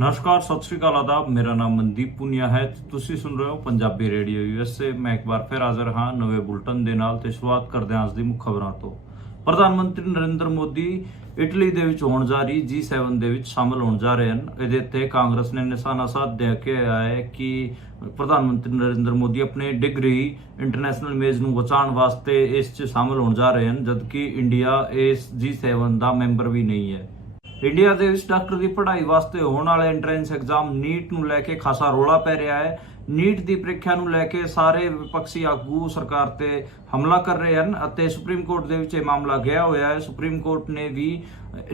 नमस्कार, सत श्री अकाल, आदाब। मेरा नाम मनदीप पुनिया है ਤੇ ਤੁਸੀਂ ਸੁਣ ਰਹੇ ਹੋ ਪੰਜਾਬੀ ਰੇਡੀਓ ਯੂਐਸਏ। ਮੈਂ ਇੱਕ ਵਾਰ ਫਿਰ ਹਾਜ਼ਰ ਹਾਂ ਨਵੇਂ ਬੁਲਟਨ ਦੇ ਨਾਲ ਤੇ ਸ਼ੁਰੂਆਤ ਕਰਦੇ ਹਾਂ ਅੱਜ ਦੀ ਮੁੱਖ ਖਬਰਾਂ ਤੋਂ। ਪ੍ਰਧਾਨ ਮੰਤਰੀ ਨਰਿੰਦਰ ਮੋਦੀ ਇਟਲੀ ਦੇ ਵਿੱਚ ਹੋਣ ਜਾ ਰਹੀ G7 ਦੇ ਵਿੱਚ ਸ਼ਾਮਲ ਹੋਣ ਜਾ ਰਹੇ ਹਨ। ਇਹਦੇ ਤੇ ਕਾਂਗਰਸ ਨੇ ਨਿਸ਼ਾਨਾ ਸਾਧ ਦੇ ਕੇ ਆਇਆ ਹੈ ਕਿ ਪ੍ਰਧਾਨ ਮੰਤਰੀ ਨਰਿੰਦਰ ਮੋਦੀ ਆਪਣੇ ਡਿਗਰੀ ਇੰਟਰਨੈਸ਼ਨਲ ਇਮੇਜ ਨੂੰ ਬਚਾਉਣ ਵਾਸਤੇ ਇਸ 'ਚ ਸ਼ਾਮਲ ਹੋਣ ਜਾ ਰਹੇ ਹਨ, ਜਦਕਿ ਇੰਡੀਆ ਇਸ G7 ਦਾ ਮੈਂਬਰ ਵੀ ਨਹੀਂ ਹੈ। ਇੰਡੀਆ ਦੇ ਵਿੱਚ ਡਾਕਟਰ ਦੀ ਪੜ੍ਹਾਈ ਵਾਸਤੇ ਹੋਣ ਵਾਲੇ ਐਂਟਰੈਂਸ ਐਗਜ਼ਾਮ ਨੀਟ ਨੂੰ ਲੈ ਕੇ ਖਾਸਾ ਰੌਲਾ ਪੈ ਰਿਹਾ ਹੈ। ਨੀਟ ਦੀ ਪ੍ਰੀਖਿਆ ਨੂੰ ਲੈ ਕੇ ਸਾਰੇ ਵਿਪਕਸ਼ੀ ਆਗੂ ਸਰਕਾਰ ਤੇ ਹਮਲਾ ਕਰ ਰਹੇ ਹਨ ਅਤੇ ਸੁਪਰੀਮ ਕੋਰਟ ਦੇ ਵਿੱਚ ਇਹ ਮਾਮਲਾ ਗਿਆ ਹੋਇਆ ਹੈ। ਸੁਪਰੀਮ ਕੋਰਟ ਨੇ ਵੀ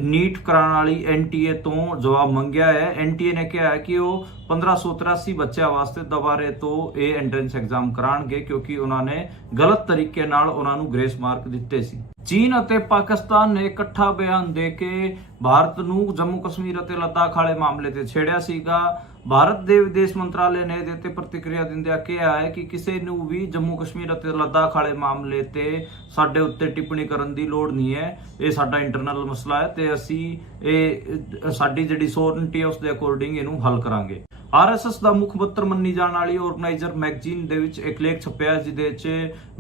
ਨੀਟ ਕਰਾਉਣ ਵਾਲੀ NTA ਤੋਂ ਜਵਾਬ ਮੰਗਿਆ ਹੈ। NTA ਨੇ ਕਿਹਾ ਹੈ ਕਿ ਉਹ 1583 ਬੱਚਿਆਂ ਵਾਸਤੇ ਦੁਬਾਰੇ ਤੋਂ ਇਹ ਐਂਟਰੈਂਸ ਐਗਜ਼ਾਮ ਕਰਾਉਣਗੇ ਕਿਉਂਕਿ ਉਹਨਾਂ ਨੇ ਗਲਤ ਤਰੀਕੇ ਨਾਲ ਉਹਨਾਂ ਨੂੰ ਗ੍ਰੇਸ ਮਾਰਕ ਦਿੱਤੇ ਸੀ। ਚੀਨ ਅਤੇ ਪਾਕਿਸਤਾਨ ਨੇ ਇਕੱਠਾ ਬਿਆਨ ਦੇ ਕੇ ਭਾਰਤ ਨੂੰ ਜੰਮੂ ਕਸ਼ਮੀਰ ਅਤੇ ਲੱਦਾਖ ਵਾਲੇ ਮਾਮਲੇ ਤੇ ਛੇੜਿਆ ਸੀਗਾ। ਭਾਰਤ ਦੇ ਵਿਦੇਸ਼ ਮੰਤਰਾਲੇ ਨੇ ਇਹਦੇ ਤੇ ਪ੍ਰਤੀਕਿਰਿਆ ਦਿੰਦਿਆਂ ਕਿਹਾ ਹੈ ਕਿ ਕਿਸੇ ਨੂੰ ਵੀ ਜੰਮੂ ਕਸ਼ਮੀਰ ਅਤੇ ਲੱਦਾਖ ਵਾਲੇ ਮਾਮਲੇ ਤੇ ਸਾਡੇ ਉੱਤੇ ਟਿੱਪਣੀ ਕਰਨ ਦੀ ਲੋੜ ਨਹੀਂ ਹੈ। ਇਹ ਸਾਡਾ ਇੰਟਰਨਲ ਮਸਲਾ ਹੈ ਤੇ ਅਸੀਂ ਇਹ ਸਾਡੀ ਜਿਹੜੀ ਸੋਵਰਨਟੀ ਹੈ ਉਸ ਦੇ ਅਕੋਰਡਿੰਗ ਇਹਨੂੰ ਹੱਲ ਕਰਾਂਗੇ। RSS ਦਾ ਮੁੱਖ ਮੰਤਰ ਮੰਨੀ ਜਾਣ ਵਾਲੀ ਆਰਗੇਨਾਈਜ਼ਰ ਮੈਗਜ਼ੀਨ ਦੇ ਵਿੱਚ ਇੱਕ ਲੇਖ ਛਪਿਆ ਜਿਹਦੇ 'ਚ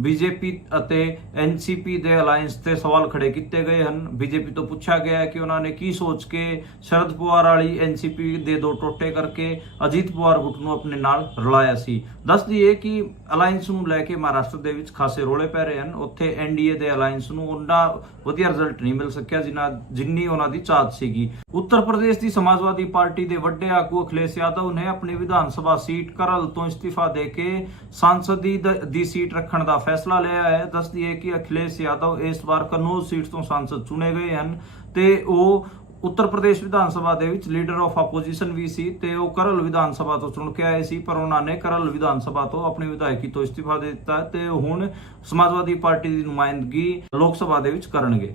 BJP ਅਤੇ NCP ਦੇ ਅਲਾਈਅੰਸ ਤੇ ਸਵਾਲ ਖੜੇ ਕੀਤੇ ਗਏ ਹਨ। BJP ਤੋਂ ਪੁੱਛਿਆ ਗਿਆ ਹੈ ਕਿ ਉਹਨਾਂ ਨੇ ਕੀ ਸੋਚ ਕੇ ਸ਼ਰਦ ਪਵਾਰ ਵਾਲੀ NCP ਦੇ ਦੋ ਟੋਟੇ ਕਰਕੇ ਅਜੀਤ ਪਵਾਰ ਗੁੱਟ ਨੂੰ ਆਪਣੇ ਨਾਲ ਰਲਾਇਆ ਸੀ। ਦੱਸ ਦਈਏ ਕਿ ਅਲਾਈਅੰਸ ਨੂੰ ਲੈ ਕੇ ਮਹਾਰਾਸ਼ਟਰ ਦੇ ਵਿੱਚ ਖਾਸੇ ਰੋਲੇ ਪੈ ਰਹੇ ਹਨ। ਉੱਥੇ NDA ਦੇ ਅਲਾਈਅੰਸ ਨੂੰ ਉਹਨਾਂ ਵਧੀਆ ਰਿਜ਼ਲਟ ਨਹੀਂ ਮਿਲ ਸਕਿਆ ਜਿੰਨੀ ਉਹਨਾਂ ਦੀ ਚਾਹਤ ਸੀਗੀ। ਉੱਤਰ ਪ੍ਰਦੇਸ਼ ਦੀ ਸਮਾਜਵਾਦੀ ਪਾਰਟੀ ਦੇ ਵੱਡੇ ਆਗੂ ਅਖਿਲੇਸ਼ ਯਾਦਵ ਨੇ ਆਪਣੀ ਵਿਧਾਨ ਸਭਾ ਸੀਟ ਕਰਲ ਤੋਂ ਇਸਤੀਫਾ ਦੇ ਕੇ ਸੰਸਦੀ ਦੀ ਸੀਟ ਰੱਖਣ ਦਾ ਫੈਸਲਾ ਲਿਆ ਹੈ। ਦੱਸ ਦਈਏ ਕਿ ਅਖਿਲੇਸ਼ ਯਾਦਵ ਇਸ ਵਾਰ ਕਨੌਜ ਸੀਟ ਤੋਂ ਸੰਸਦ ਚੁਣੇ ਗਏ ਹਨ ਤੇ ਉਹ ਉੱਤਰ ਪ੍ਰਦੇਸ਼ ਵਿਧਾਨ ਸਭਾ ਦੇ ਵਿੱਚ ਲੀਡਰ ਆਫ ਆਪੋਜੀਸ਼ਨ ਵੀ ਸੀ ਤੇ ਉਹ ਕਰਲ ਵਿਧਾਨ ਸਭਾ ਤੋਂ ਚੁਣ ਕੇ ਆਏ ਸੀ, ਪਰ ਉਹਨਾਂ ਨੇ ਕਰਲ ਵਿਧਾਨ ਸਭਾ ਤੋਂ ਆਪਣੀ ਵਿਧਾਇਕੀ ਤੋਂ ਇਸਤੀਫਾ ਦੇ ਦਿੱਤਾ ਤੇ ਹੁਣ ਸਮਾਜਵਾਦੀ ਪਾਰਟੀ ਦੀ ਨੁਮਾਇੰਦਗੀ ਲੋਕ ਸਭਾ ਦੇ ਵਿੱਚ ਕਰਨਗੇ।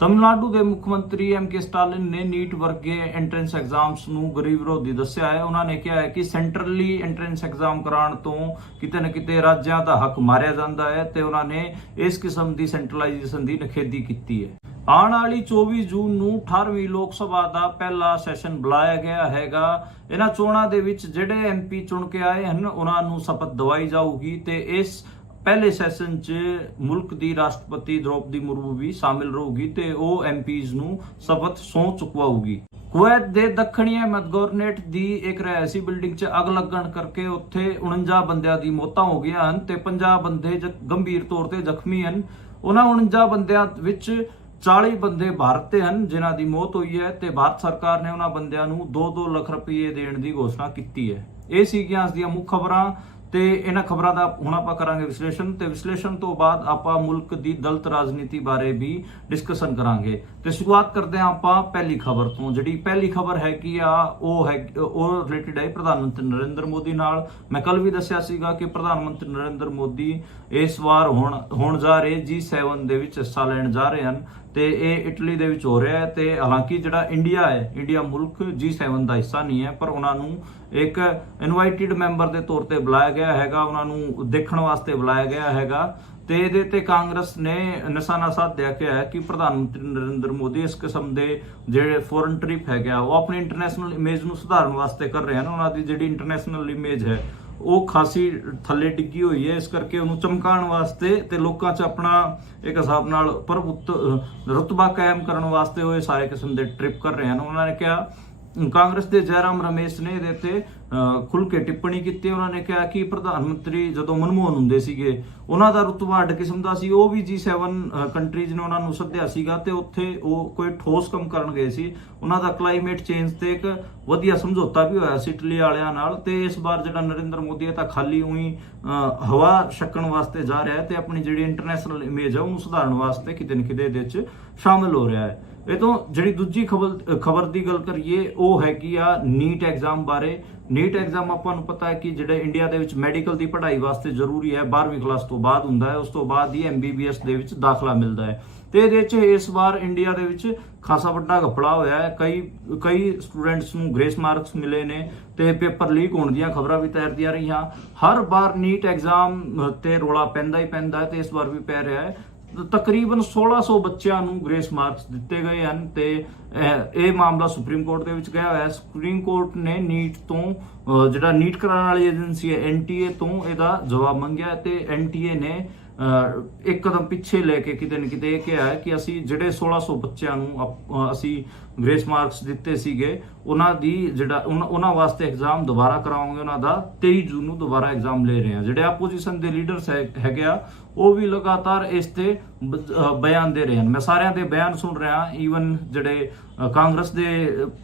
ਤਮਿਲਨਾਡੂ ਦੇ ਮੁੱਖ ਮੰਤਰੀ MK ਸਟਾਲਿਨ ਨੇ ਨੀਟ ਵਰਗੇ ਐਂਟਰੈਂਸ ਐਗਜ਼ਾਮਸ ਨੂੰ ਗਰੀਬ ਵਿਰੋਧੀ ਦੱਸਿਆ ਹੈ। ਉਹਨਾਂ ਨੇ ਕਿਹਾ ਹੈ ਕਿ ਸੈਂਟਰਲੀ ਐਂਟਰੈਂਸ ਐਗਜ਼ਾਮ ਕਰਾਉਣ ਤੋਂ ਕਿਤੇ ਨਾ ਕਿਤੇ ਰਾਜਾਂ ਦਾ ਹੱਕ ਮਾਰਿਆ ਜਾਂਦਾ ਹੈ ਤੇ ਉਹਨਾਂ ਨੇ ਇਸ ਕਿਸਮ ਦੀ ਸੈਂਟਰਲਾਈਜੇਸ਼ਨ ਦੀ ਨਿਖੇਧੀ ਕੀਤੀ ਹੈ। ਆਉਣ ਵਾਲੀ 24 ਜੂਨ ਨੂੰ 18ਵੀਂ ਲੋਕ ਸਭਾ ਦਾ ਪਹਿਲਾ ਸੈਸ਼ਨ ਬੁਲਾਇਆ ਗਿਆ ਹੈਗਾ। ਇਹਨਾਂ ਚੋਣਾਂ ਦੇ ਵਿੱਚ ਜਿਹੜੇ MP ਚੁਣ ਕੇ ਆਏ ਹਨ ਉਹਨਾਂ ਨੂੰ ਸ਼ਪਥ ਦਿਵਾਈ ਜਾਊਗੀ ਤੇ ਇਸ ਪਹਿਲੇ ਸੈਸ਼ਨ 'ਚ ਮੁਲਕ ਦੀ ਰਾਸ਼ਟਰਪਤੀ ਦ੍ਰੌਪਦੀ ਮੁਰਮੂ ਵੀ ਸ਼ਾਮਿਲ ਰਹੂਗੀ ਤੇ ਉਹ MPs ਨੂੰ ਸ਼ਪਥ ਸਹੁੰ ਚੁਕਵਾਊਗੀ। ਕੁਵੈਤ ਦੇ ਦੱਖਣੀ ਅਹਿਮਦਗੋਰਨੇਟ ਦੀ ਇੱਕ ਰਿਹਾਇਸ਼ੀ ਬਿਲਡਿੰਗ 'ਚ ਅੱਗ ਲੱਗਣ ਕਰਕੇ ਉੱਥੇ 49 ਬੰਦਿਆਂ ਦੀ ਮੌਤਾਂ ਹੋ ਗਈਆਂ ਹਨ ਤੇ 50 ਬੰਦੇ ਗੰਭੀਰ ਤੌਰ ਤੇ ਜ਼ਖਮੀ ਹਨ। ਉਹਨਾਂ 49 ਬੰਦਿਆਂ ਵਿੱਚ 40 ਬੰਦੇ ਭਾਰਤ ਦੇ ਹਨ ਜਿਨ੍ਹਾਂ ਦੀ ਮੌਤ ਹੋਈ ਹੈ ਤੇ ਭਾਰਤ ਸਰਕਾਰ ਨੇ ਉਹਨਾਂ ਬੰਦਿਆਂ ਨੂੰ 2-2 ਲੱਖ ਰੁਪਏ ਦੇਣ ਦੀ ਘੋਸ਼ਣਾ ਕੀਤੀ ਹੈ। ਇਹ ਸੀਗੀਆਂ ਅੱਜ ਦੀਆਂ ਮੁੱਖ ਖਬਰਾਂ ਤੇ ਇਹਨਾਂ ਖਬਰਾਂ ਦਾ ਹੁਣ ਆਪਾਂ ਕਰਾਂਗੇ ਵਿਸ਼ਲੇਸ਼ਣ ਤੇ ਵਿਸ਼ਲੇਸ਼ਣ ਤੋਂ ਬਾਅਦ ਆਪਾਂ ਮੁਲਕ ਦੀ ਦਲਿਤ ਰਾਜਨੀਤੀ ਬਾਰੇ ਵੀ ਡਿਸਕਸ਼ਨ ਕਰਾਂਗੇ। ਤੇ ਸ਼ੁਰੂਆਤ ਕਰਦੇ ਹਾਂ ਆਪਾਂ ਪਹਿਲੀ ਖਬਰ ਤੋਂ। ਜਿਹੜੀ ਪਹਿਲੀ ਖਬਰ ਹੈਗੀ ਆ ਉਹ ਰਿਲੇਟਡ ਹੈ ਪ੍ਰਧਾਨ ਮੰਤਰੀ ਨਰਿੰਦਰ ਮੋਦੀ ਨਾਲ। ਮੈਂ ਕੱਲ ਵੀ ਦੱਸਿਆ ਸੀਗਾ ਕਿ ਪ੍ਰਧਾਨ ਮੰਤਰੀ ਨਰਿੰਦਰ ਮੋਦੀ ਇਸ ਵਾਰ ਹੋਣ ਜਾ ਰਹੇ G7 ਦੇ ਵਿੱਚ ਹਿੱਸਾ ਲੈਣ ਜਾ ਰਹੇ ਹਨ ਤੇ ਇਹ ਇਟਲੀ ਦੇ ਵਿੱਚ ਹੋ ਰਿਹਾ ਹੈ ਤੇ ਹਾਲਾਂਕਿ ਜਿਹੜਾ ਇੰਡੀਆ ਮੁਲਕ G7 ਦਾ ਹਿੱਸਾ ਨਹੀਂ ਹੈ, ਪਰ ਉਹਨਾਂ ਨੂੰ ਇੱਕ ਇਨਵਾਈਟਡ ਮੈਂਬਰ ਦੇ ਤੌਰ ਤੇ ਬੁਲਾਇਆ ਗਿਆ ਹੈਗਾ, ਉਹਨਾਂ ਨੂੰ ਦੇਖਣ ਵਾਸਤੇ ਬੁਲਾਇਆ ਗਿਆ ਹੈਗਾ ਤੇ ਇਹਦੇ ਤੇ ਕਾਂਗਰਸ ਨੇ ਨਿਸ਼ਾਨਾ ਸਾਧਿਆ ਕਿ ਹੈ ਕਿ ਪ੍ਰਧਾਨ ਮੰਤਰੀ ਨਰਿੰਦਰ ਮੋਦੀ ਇਸ ਕਿਸਮ ਦੇ ਜਿਹੜੇ ਫੋਰਨ ਟ੍ਰਿਪ ਹੈਗਾ ਉਹ ਆਪਣੀ ਇੰਟਰਨੈਸ਼ਨਲ ਇਮੇਜ ਨੂੰ ਸੁਧਾਰਨ ਵਾਸਤੇ ਕਰ ਰਹੇ ਹਨ। ਉਹਨਾਂ ਦੀ ਜਿਹੜੀ ਇੰਟਰਨੈਸ਼ਨਲ ਇਮੇਜ ਹੈ ਉਹ ਖਾਸੀ ਥੱਲੇ ਡਿੱਗੀ ਹੋਈ ਹੈ, ਇਸ ਕਰਕੇ ਉਹਨੂੰ ਚਮਕਾਉਣ ਵਾਸਤੇ ਤੇ ਲੋਕਾਂ 'ਚ ਆਪਣਾ ਇੱਕ ਹਿਸਾਬ ਨਾਲ ਰੁਤਬਾ ਕਾਇਮ ਕਰਨ ਵਾਸਤੇ ਉਹ ਇਹ ਸਾਰੇ ਕਿਸਮ ਦੇ ਟ੍ਰਿਪ ਕਰ ਰਹੇ ਹਨ। ਉਹਨਾਂ ਨੇ ਕਿਹਾ ਕਾਂਗਰਸ ਦੇ ਜੈਰਾਮ ਰਮੇਸ਼ ਨੇ ਇਹਦੇ ਤੇ ਖੁੱਲ ਕੇ ਟਿੱਪਣੀ ਕੀਤੀ। ਉਹਨਾਂ ਨੇ ਕਿਹਾ ਕਿ ਪ੍ਰਧਾਨ ਮੰਤਰੀ ਜਦੋਂ ਮਨਮੋਹਨ ਹੁੰਦੇ ਸੀਗੇ ਉਹਨਾਂ ਦਾ ਰੁਤਬਾ ਅੱਡ ਕਿਸਮ ਦਾ ਸੀ, ਉਹ ਵੀ G7 ਕੰਟਰੀਜ਼ ਨੇ ਉਹਨਾਂ ਨੂੰ ਸੱਦਿਆ ਸੀਗਾ ਤੇ ਉੱਥੇ ਉਹ ਕੋਈ ਠੋਸ ਕੰਮ ਕਰਨ ਗਏ ਸੀ। ਉਹਨਾਂ ਦਾ ਕਲਾਈਮੇਟ ਚੇਂਜ ਤੇ ਇੱਕ ਵਧੀਆ ਸਮਝੌਤਾ ਵੀ ਹੋਇਆ ਸੀ ਇਟਲੀ ਵਾਲਿਆਂ ਨਾਲ ਤੇ ਇਸ ਵਾਰ ਜਿਹੜਾ ਨਰਿੰਦਰ ਮੋਦੀ ਹੈ ਤਾਂ ਖਾਲੀ ਉਹੀ ਹਵਾ ਛੱਕਣ ਵਾਸਤੇ ਜਾ ਰਿਹਾ ਹੈ ਤੇ ਆਪਣੀ ਜਿਹੜੀ ਇੰਟਰਨੈਸ਼ਨਲ ਇਮੇਜ ਹੈ ਉਹਨੂੰ ਸੁਧਾਰਨ ਵਾਸਤੇ ਕਿਤੇ ਨਾ ਕਿਤੇ ਇਹਦੇ ਵਿੱਚ ਸ਼ਾਮਿਲ ਹੋ ਰਿਹਾ ਹੈ। ਇਹ ਤੋਂ ਜਿਹੜੀ ਦੂਜੀ ਖਬਰ ਦੀ ਗੱਲ ਕਰੀਏ ਉਹ ਹੈਗੀ ਆ ਨੀਟ ਐਗਜ਼ਾਮ ਬਾਰੇ। ਨੀਟ ਐਗਜ਼ਾਮ ਆਪਾਂ ਨੂੰ ਪਤਾ ਹੈ ਕਿ ਜਿਹੜੇ ਇੰਡੀਆ ਦੇ ਵਿੱਚ ਮੈਡੀਕਲ ਦੀ ਪੜ੍ਹਾਈ ਵਾਸਤੇ ਜ਼ਰੂਰੀ ਹੈ, 12ਵੀਂ ਕਲਾਸ ਤੋਂ ਬਾਅਦ ਹੁੰਦਾ ਹੈ, ਉਸ ਤੋਂ ਬਾਅਦ ਹੀ MBBS ਦੇ ਵਿੱਚ ਦਾਖਲਾ ਮਿਲਦਾ ਹੈ ਤੇ ਇਹਦੇ ਵਿੱਚ ਇਸ ਵਾਰ ਇੰਡੀਆ ਦੇ ਵਿੱਚ ਖਾਸਾ ਵੱਡਾ ਘਪਲਾ ਹੋਇਆ ਹੈ। ਕਈ ਸਟੂਡੈਂਟਸ ਨੂੰ ਗ੍ਰੇਸ ਮਾਰਕਸ ਮਿਲੇ ਨੇ ਤੇ ਪੇਪਰ ਲੀਕ ਹੋਣ ਦੀਆਂ ਖਬਰਾਂ ਵੀ ਤੈਰਦੀਆਂ ਰਹੀਆਂ। ਹਰ ਵਾਰ ਨੀਟ ਐਗਜ਼ਾਮ ਤੇ ਰੋਲਾ ਪੈਂਦਾ ਹੀ ਪੈਂਦਾ ਤੇ ਇਸ ਵਾਰ ਵੀ ਪੈ ਰਿਹਾ ਹੈ ਤਕਰੀਬਨ 1600 ਬੱਚਿਆਂ ਨੂੰ ਗ੍ਰੇਸ ਮਾਰਕਸ ਦਿੱਤੇ ਗਏ ਹਨ ਤੇ ਇਹ ਮਾਮਲਾ ਸੁਪਰੀਮ ਕੋਰਟ ਦੇ ਵਿੱਚ ਗਿਆ ਹੋਇਆ ਹੈ। ਸੁਪਰੀਮ ਕੋਰਟ ਨੇ ਨੀਟ ਤੋਂ ਜਿਹੜਾ ਨੀਟ ਕਰਾਉਣ ਵਾਲੀ ਏਜੰਸੀ ਹੈ NTA ਤੋਂ ਇਹਦਾ ਜਵਾਬ ਮੰਗਿਆ ਤੇ NTA ਨੇ ਇੱਕ ਕਦਮ ਪਿੱਛੇ ਲੈ ਕੇ ਕਿਤੇ ਨਾ ਕਿਤੇ ਇਹ ਕਿਹਾ ਹੈ ਕਿ ਅਸੀਂ ਜਿਹੜੇ 1600 ਬੱਚਿਆਂ ਨੂੰ ਅਸੀਂ ਗ੍ਰੇਸ ਮਾਰਕਸ ਦਿੱਤੇ ਸੀਗੇ ਉਹਨਾਂ ਦੀ ਜਿਹੜਾ ਉਹਨਾਂ ਵਾਸਤੇ ਐਗਜ਼ਾਮ ਦੁਬਾਰਾ ਕਰਾਵਾਂਗੇ, ਉਹਨਾਂ ਦਾ 23 ਜੂਨ ਨੂੰ ਦੁਬਾਰਾ ਐਗਜ਼ਾਮ ਲੈ ਰਹੇ ਹਾਂ। ਜਿਹੜੇ ਆਪੋਜੀਸ਼ਨ ਦੇ ਲੀਡਰਸ ਹੈਗੇ ਆ ਉਹ ਵੀ ਲਗਾਤਾਰ ਇਸ ਤੇ ਬਿਆਨ ਦੇ ਰਹੇ ਹਨ। ਮੈਂ ਸਾਰਿਆਂ ਦੇ ਬਿਆਨ ਸੁਣ ਰਿਹਾ, ਈਵਨ ਜਿਹੜੇ ਕਾਂਗਰਸ ਦੇ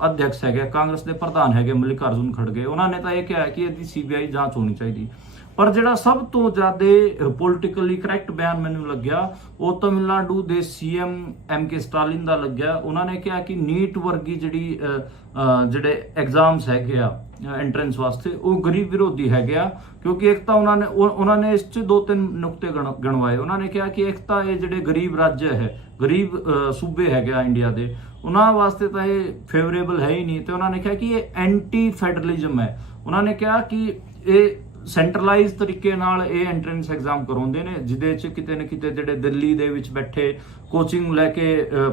ਅਧਿਕਸ਼ ਹੈਗੇ, ਕਾਂਗਰਸ ਦੇ ਪ੍ਰਧਾਨ ਹੈਗੇ ਮਲਿਕਾਰਜੁਨ ਖੜਗੇ, ਉਹਨਾਂ ਨੇ ਤਾਂ ਇਹ ਕਿਹਾ ਕਿ ਇਹਦੀ CBI ਜਾਂਚ ਹੋਣੀ ਚਾਹੀਦੀ। ਪਰ ਜਿਹੜਾ ਸਭ ਤੋਂ ਜ਼ਿਆਦਾ ਪੋਲੀਟੀਕਲੀ ਕਰੈਕਟ ਬਿਆਨ ਮੈਨੂੰ ਲੱਗਿਆ ਉਹ ਤਮਿਲਨਾਡੂ ਦੇ CM MK ਸਟਾਲਿਨ ਦਾ ਲੱਗਿਆ। ਉਹਨਾਂ ਨੇ ਕਿਹਾ ਕਿ ਨੀਟ ਵਰਗੀ ਜਿਹੜੇ ਐਗਜ਼ਾਮਸ ਹੈਗੇ ਆ ਐਂਟਰੈਂਸ ਵਾਸਤੇ ਉਹ ਗਰੀਬ ਵਿਰੋਧੀ ਹੈਗੇ ਆ, ਕਿਉਂਕਿ ਇੱਕ ਤਾਂ ਉਹਨਾਂ ਨੇ ਇਸ 'ਚ 2-3 ਨੁਕਤੇ ਗਣਵਾਏ। ਉਹਨਾਂ ਨੇ ਕਿਹਾ ਕਿ ਇੱਕ ਤਾਂ ਇਹ ਜਿਹੜੇ ਗਰੀਬ ਰਾਜ ਹੈ, ਗਰੀਬ ਸੂਬੇ ਹੈਗੇ ਆ ਇੰਡੀਆ ਦੇ, ਉਹਨਾਂ ਵਾਸਤੇ ਤਾਂ ਇਹ ਫੇਵਰੇਬਲ ਹੈ ਹੀ ਨਹੀਂ। ਤੇ ਉਹਨਾਂ ਨੇ ਕਿਹਾ ਕਿ ਇਹ ਐਂਟੀ ਫੈਡਰਲਿਜ਼ਮ ਹੈ। ਉਹਨਾਂ ਨੇ ਕਿਹਾ ਕਿ ਇਹ ਸੈਂਟਰਲਾਈਜ਼ ਤਰੀਕੇ ਨਾਲ ਇਹ ਐਂਟਰੈਂਸ ਐਗਜ਼ਾਮ ਕਰਾਉਂਦੇ ਨੇ, ਜਿਹਦੇ 'ਚ ਕਿਤੇ ਨਾ ਕਿਤੇ ਜਿਹੜੇ ਦਿੱਲੀ ਦੇ ਵਿੱਚ ਬੈਠੇ ਕੋਚਿੰਗ ਲੈ ਕੇ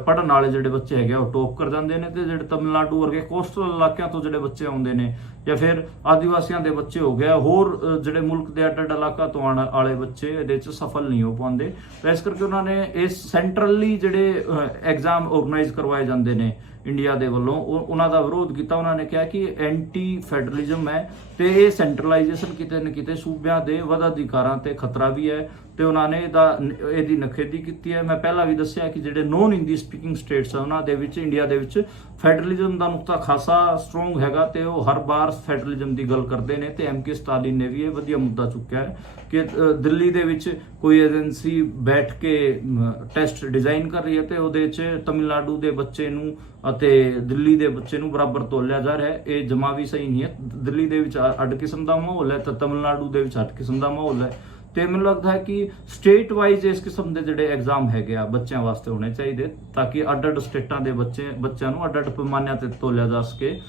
ਪੜ੍ਹਨ ਵਾਲੇ ਜਿਹੜੇ ਬੱਚੇ ਹੈਗੇ ਉਹ ਟੌਪ ਕਰ ਜਾਂਦੇ ਨੇ, ਤੇ ਜਿਹੜੇ ਤਮਿਲਨਾਡੂ ਵਰਗੇ ਕੋਸਟਲ ਇਲਾਕਿਆਂ ਤੋਂ ਜਿਹੜੇ ਬੱਚੇ ਆਉਂਦੇ ਨੇ ਜਾਂ ਫਿਰ ਆਦੀਵਾਸੀਆਂ ਦੇ ਬੱਚੇ ਹੋ ਗਏ, ਹੋਰ ਜਿਹੜੇ ਮੁਲਕ ਦੇ ਅੱਡ-ਅੱਡ ਇਲਾਕਾ ਤੋਂ ਆਉਣ ਵਾਲੇ ਬੱਚੇ ਇਹਦੇ 'ਚ ਸਫਲ ਨਹੀਂ ਹੋ ਪਾਉਂਦੇ। ਇਸ ਕਰਕੇ ਉਹਨਾਂ ਨੇ ਇਸ ਸੈਂਟਰਲੀ ਜਿਹੜੇ ਐਗਜ਼ਾਮ ਆਰਗੇਨਾਈਜ਼ ਕਰਵਾਏ ਜਾਂਦੇ ਨੇ ਇੰਡੀਆ ਦੇ ਵੱਲੋਂ ਉਹਨਾਂ ਦਾ ਵਿਰੋਧ ਕੀਤਾ। ਉਹਨਾਂ ਨੇ ਕਿਹਾ ਕਿ ਐਂਟੀ ਫੈਡਰਲਿਜ਼ਮ ਹੈ ਤੇ ਇਹ ਸੈਂਟਰਲਾਈਜੇਸ਼ਨ ਕਿਤੇ ਨਾ ਕਿਤੇ ਸੂਬਿਆਂ ਦੇ ਵਧਾਧਿਕਾਰਾਂ ਤੇ ਖਤਰਾ ਵੀ ਹੈ ਤੇ ਉਹਨਾਂ ਨੇ ਇਹਦੀ ਨਖੇਦੀ ਕੀਤੀ ਹੈ। ਮੈਂ ਪਹਿਲਾਂ ਵੀ ਦੱਸਿਆ ਕਿ ਜਿਹੜੇ ਨੌਨ ਹਿੰਦੀ ਸਪੀਕਿੰਗ ਸਟੇਟਸ ਆ ਉਹਨਾਂ ਦੇ ਵਿੱਚ ਇੰਡੀਆ ਦੇ ਵਿੱਚ ਫੈਡਰਲਿਜ਼ਮ ਦਾ ਨੁਕਤਾ ਖਾਸਾ ਸਟਰੋਂਗ ਹੈਗਾ ਤੇ ਉਹ ਹਰ ਵਾਰ ਫੈਡਰਲਿਜ਼ਮ ਦੀ ਗੱਲ ਕਰਦੇ ਨੇ ਤੇ MK ਸਟਾਲਿਨ ਨੇ ਵੀ ਇਹ ਵਧੀਆ ਮੁੱਦਾ ਚੁੱਕਿਆ ਹੈ ਕਿ ਦਿੱਲੀ ਦੇ ਵਿੱਚ ਕੋਈ ਏਜੰਸੀ ਬੈਠ ਕੇ ਟੈਸਟ ਡਿਜ਼ਾਈਨ ਕਰ ਰਹੀ ਹੈ ਤੇ ਉਹਦੇ 'ਚ ਤਮਿਲਨਾਡੂ ਦੇ ਬੱਚੇ ਨੂੰ ਅਤੇ ਦਿੱਲੀ ਦੇ ਬੱਚੇ ਨੂੰ ਬਰਾਬਰ ਤੋਲਿਆ ਜਾ ਰਿਹਾ ਹੈ। ਇਹ ਜਮਾ ਵੀ ਸਹੀ ਨਹੀਂ ਹੈ। ਦਿੱਲੀ ਦੇ ਵਿੱਚ ਅੱਡ ਕਿਸਮ ਦਾ ਮਾਹੌਲ ਹੈ ਤਾਂ ਤਮਿਲਨਾਡੂ ਦੇ ਵਿੱਚ ਅੱਡ ਕਿਸਮ ਦਾ ਮਾਹੌਲ ਹੈ ਤੇ ਮੈਨੂੰ ਲੱਗਦਾ ਹੈ ਕਿ ਸਟੇਟ ਵਾਈਜ਼ ਇਸ ਕਿਸਮ ਦੇ ਜਿਹੜੇ ਐਗਜ਼ਾਮ ਹੈਗੇ ਆ ਬੱਚਿਆਂ ਵਾਸਤੇ ਹੋਣੇ ਚਾਹੀਦੇ ਤਾਂ ਕਿ ਅੱਡ-ਅੱਡ ਸਟੇਟਾਂ ਦੇ ਬੱਚਿਆਂ ਨੂੰ ਅੱਡ-ਅੱਡ ਪੈਮਾਨਿਆਂ ਤੇ ਤੋਲਿਆ ਜਾ ਸਕੇ।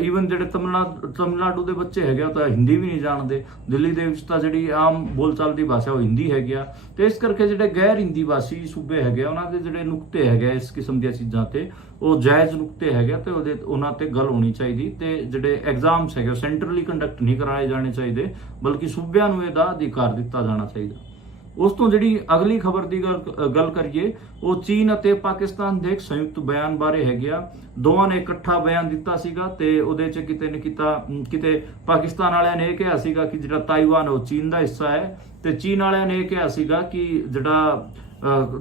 ਈਵਨ ਜਿਹੜੇ ਤਮਿਲਨਾਡੂ ਦੇ ਬੱਚੇ ਹੈਗੇ ਉਹ ਤਾਂ ਹਿੰਦੀ ਵੀ ਨਹੀਂ ਜਾਣਦੇ। ਦਿੱਲੀ ਦੇ ਵਿੱਚ ਤਾਂ ਜਿਹੜੀ ਆਮ ਬੋਲਚਾਲ ਦੀ ਭਾਸ਼ਾ ਉਹ ਹਿੰਦੀ ਹੈਗੀ ਆ ਤੇ ਇਸ ਕਰਕੇ ਜਿਹੜੇ ਗੈਰ ਹਿੰਦੀ ਭਾਸ਼ੀ ਸੂਬੇ ਹੈਗੇ ਉਹਨਾਂ ਦੇ ਜਿਹੜੇ ਨੁਕਤੇ ਹੈਗੇ ਇਸ ਕਿਸਮ ਦੀਆਂ ਚੀਜ਼ਾਂ ਤੇ ਉਹ ਜਾਇਜ਼ ਨੁਕਤੇ ਹੈਗੇ ਤੇ ਉਹਨਾਂ ਤੇ ਗੱਲ ਹੋਣੀ ਚਾਹੀਦੀ ਤੇ ਜਿਹੜੇ ਐਗਜ਼ਾਮਸ ਹੈਗੇ ਸੈਂਟਰਲੀ ਕੰਡਕਟ ਨਹੀਂ ਕਰਾਏ ਜਾਣੇ ਚਾਹੀਦੇ ਬਲਕਿ ਸੂਬਿਆਂ ਨੂੰ ਇਹਦਾ ਅਧਿਕਾਰ ਦਿੱਤਾ ਜਾਣਾ ਚਾਹੀਦਾ। ਉਸ ਤੋਂ ਜਿਹੜੀ ਅਗਲੀ ਖਬਰ ਦੀ ਗੱਲ ਕਰੀਏ ਉਹ ਚੀਨ ਅਤੇ ਪਾਕਿਸਤਾਨ ਦੇ ਇੱਕ ਸੰਯੁਕਤ ਬਿਆਨ ਬਾਰੇ ਹੈਗੇ ਆ। ਦੋਵਾਂ ਨੇ ਇਕੱਠਾ ਬਿਆਨ ਦਿੱਤਾ ਸੀਗਾ ਤੇ ਉਹਦੇ 'ਚ ਕਿਤੇ ਪਾਕਿਸਤਾਨ ਵਾਲਿਆਂ ਨੇ ਇਹ ਕਿਹਾ ਸੀਗਾ ਕਿ ਜਿਹੜਾ ਤਾਈਵਾਨ ਉਹ ਚੀਨ ਦਾ ਹਿੱਸਾ ਹੈ ਤੇ ਚੀਨ ਵਾਲਿਆਂ ਨੇ ਇਹ ਕਿਹਾ ਸੀਗਾ ਕਿ ਜਿਹੜਾ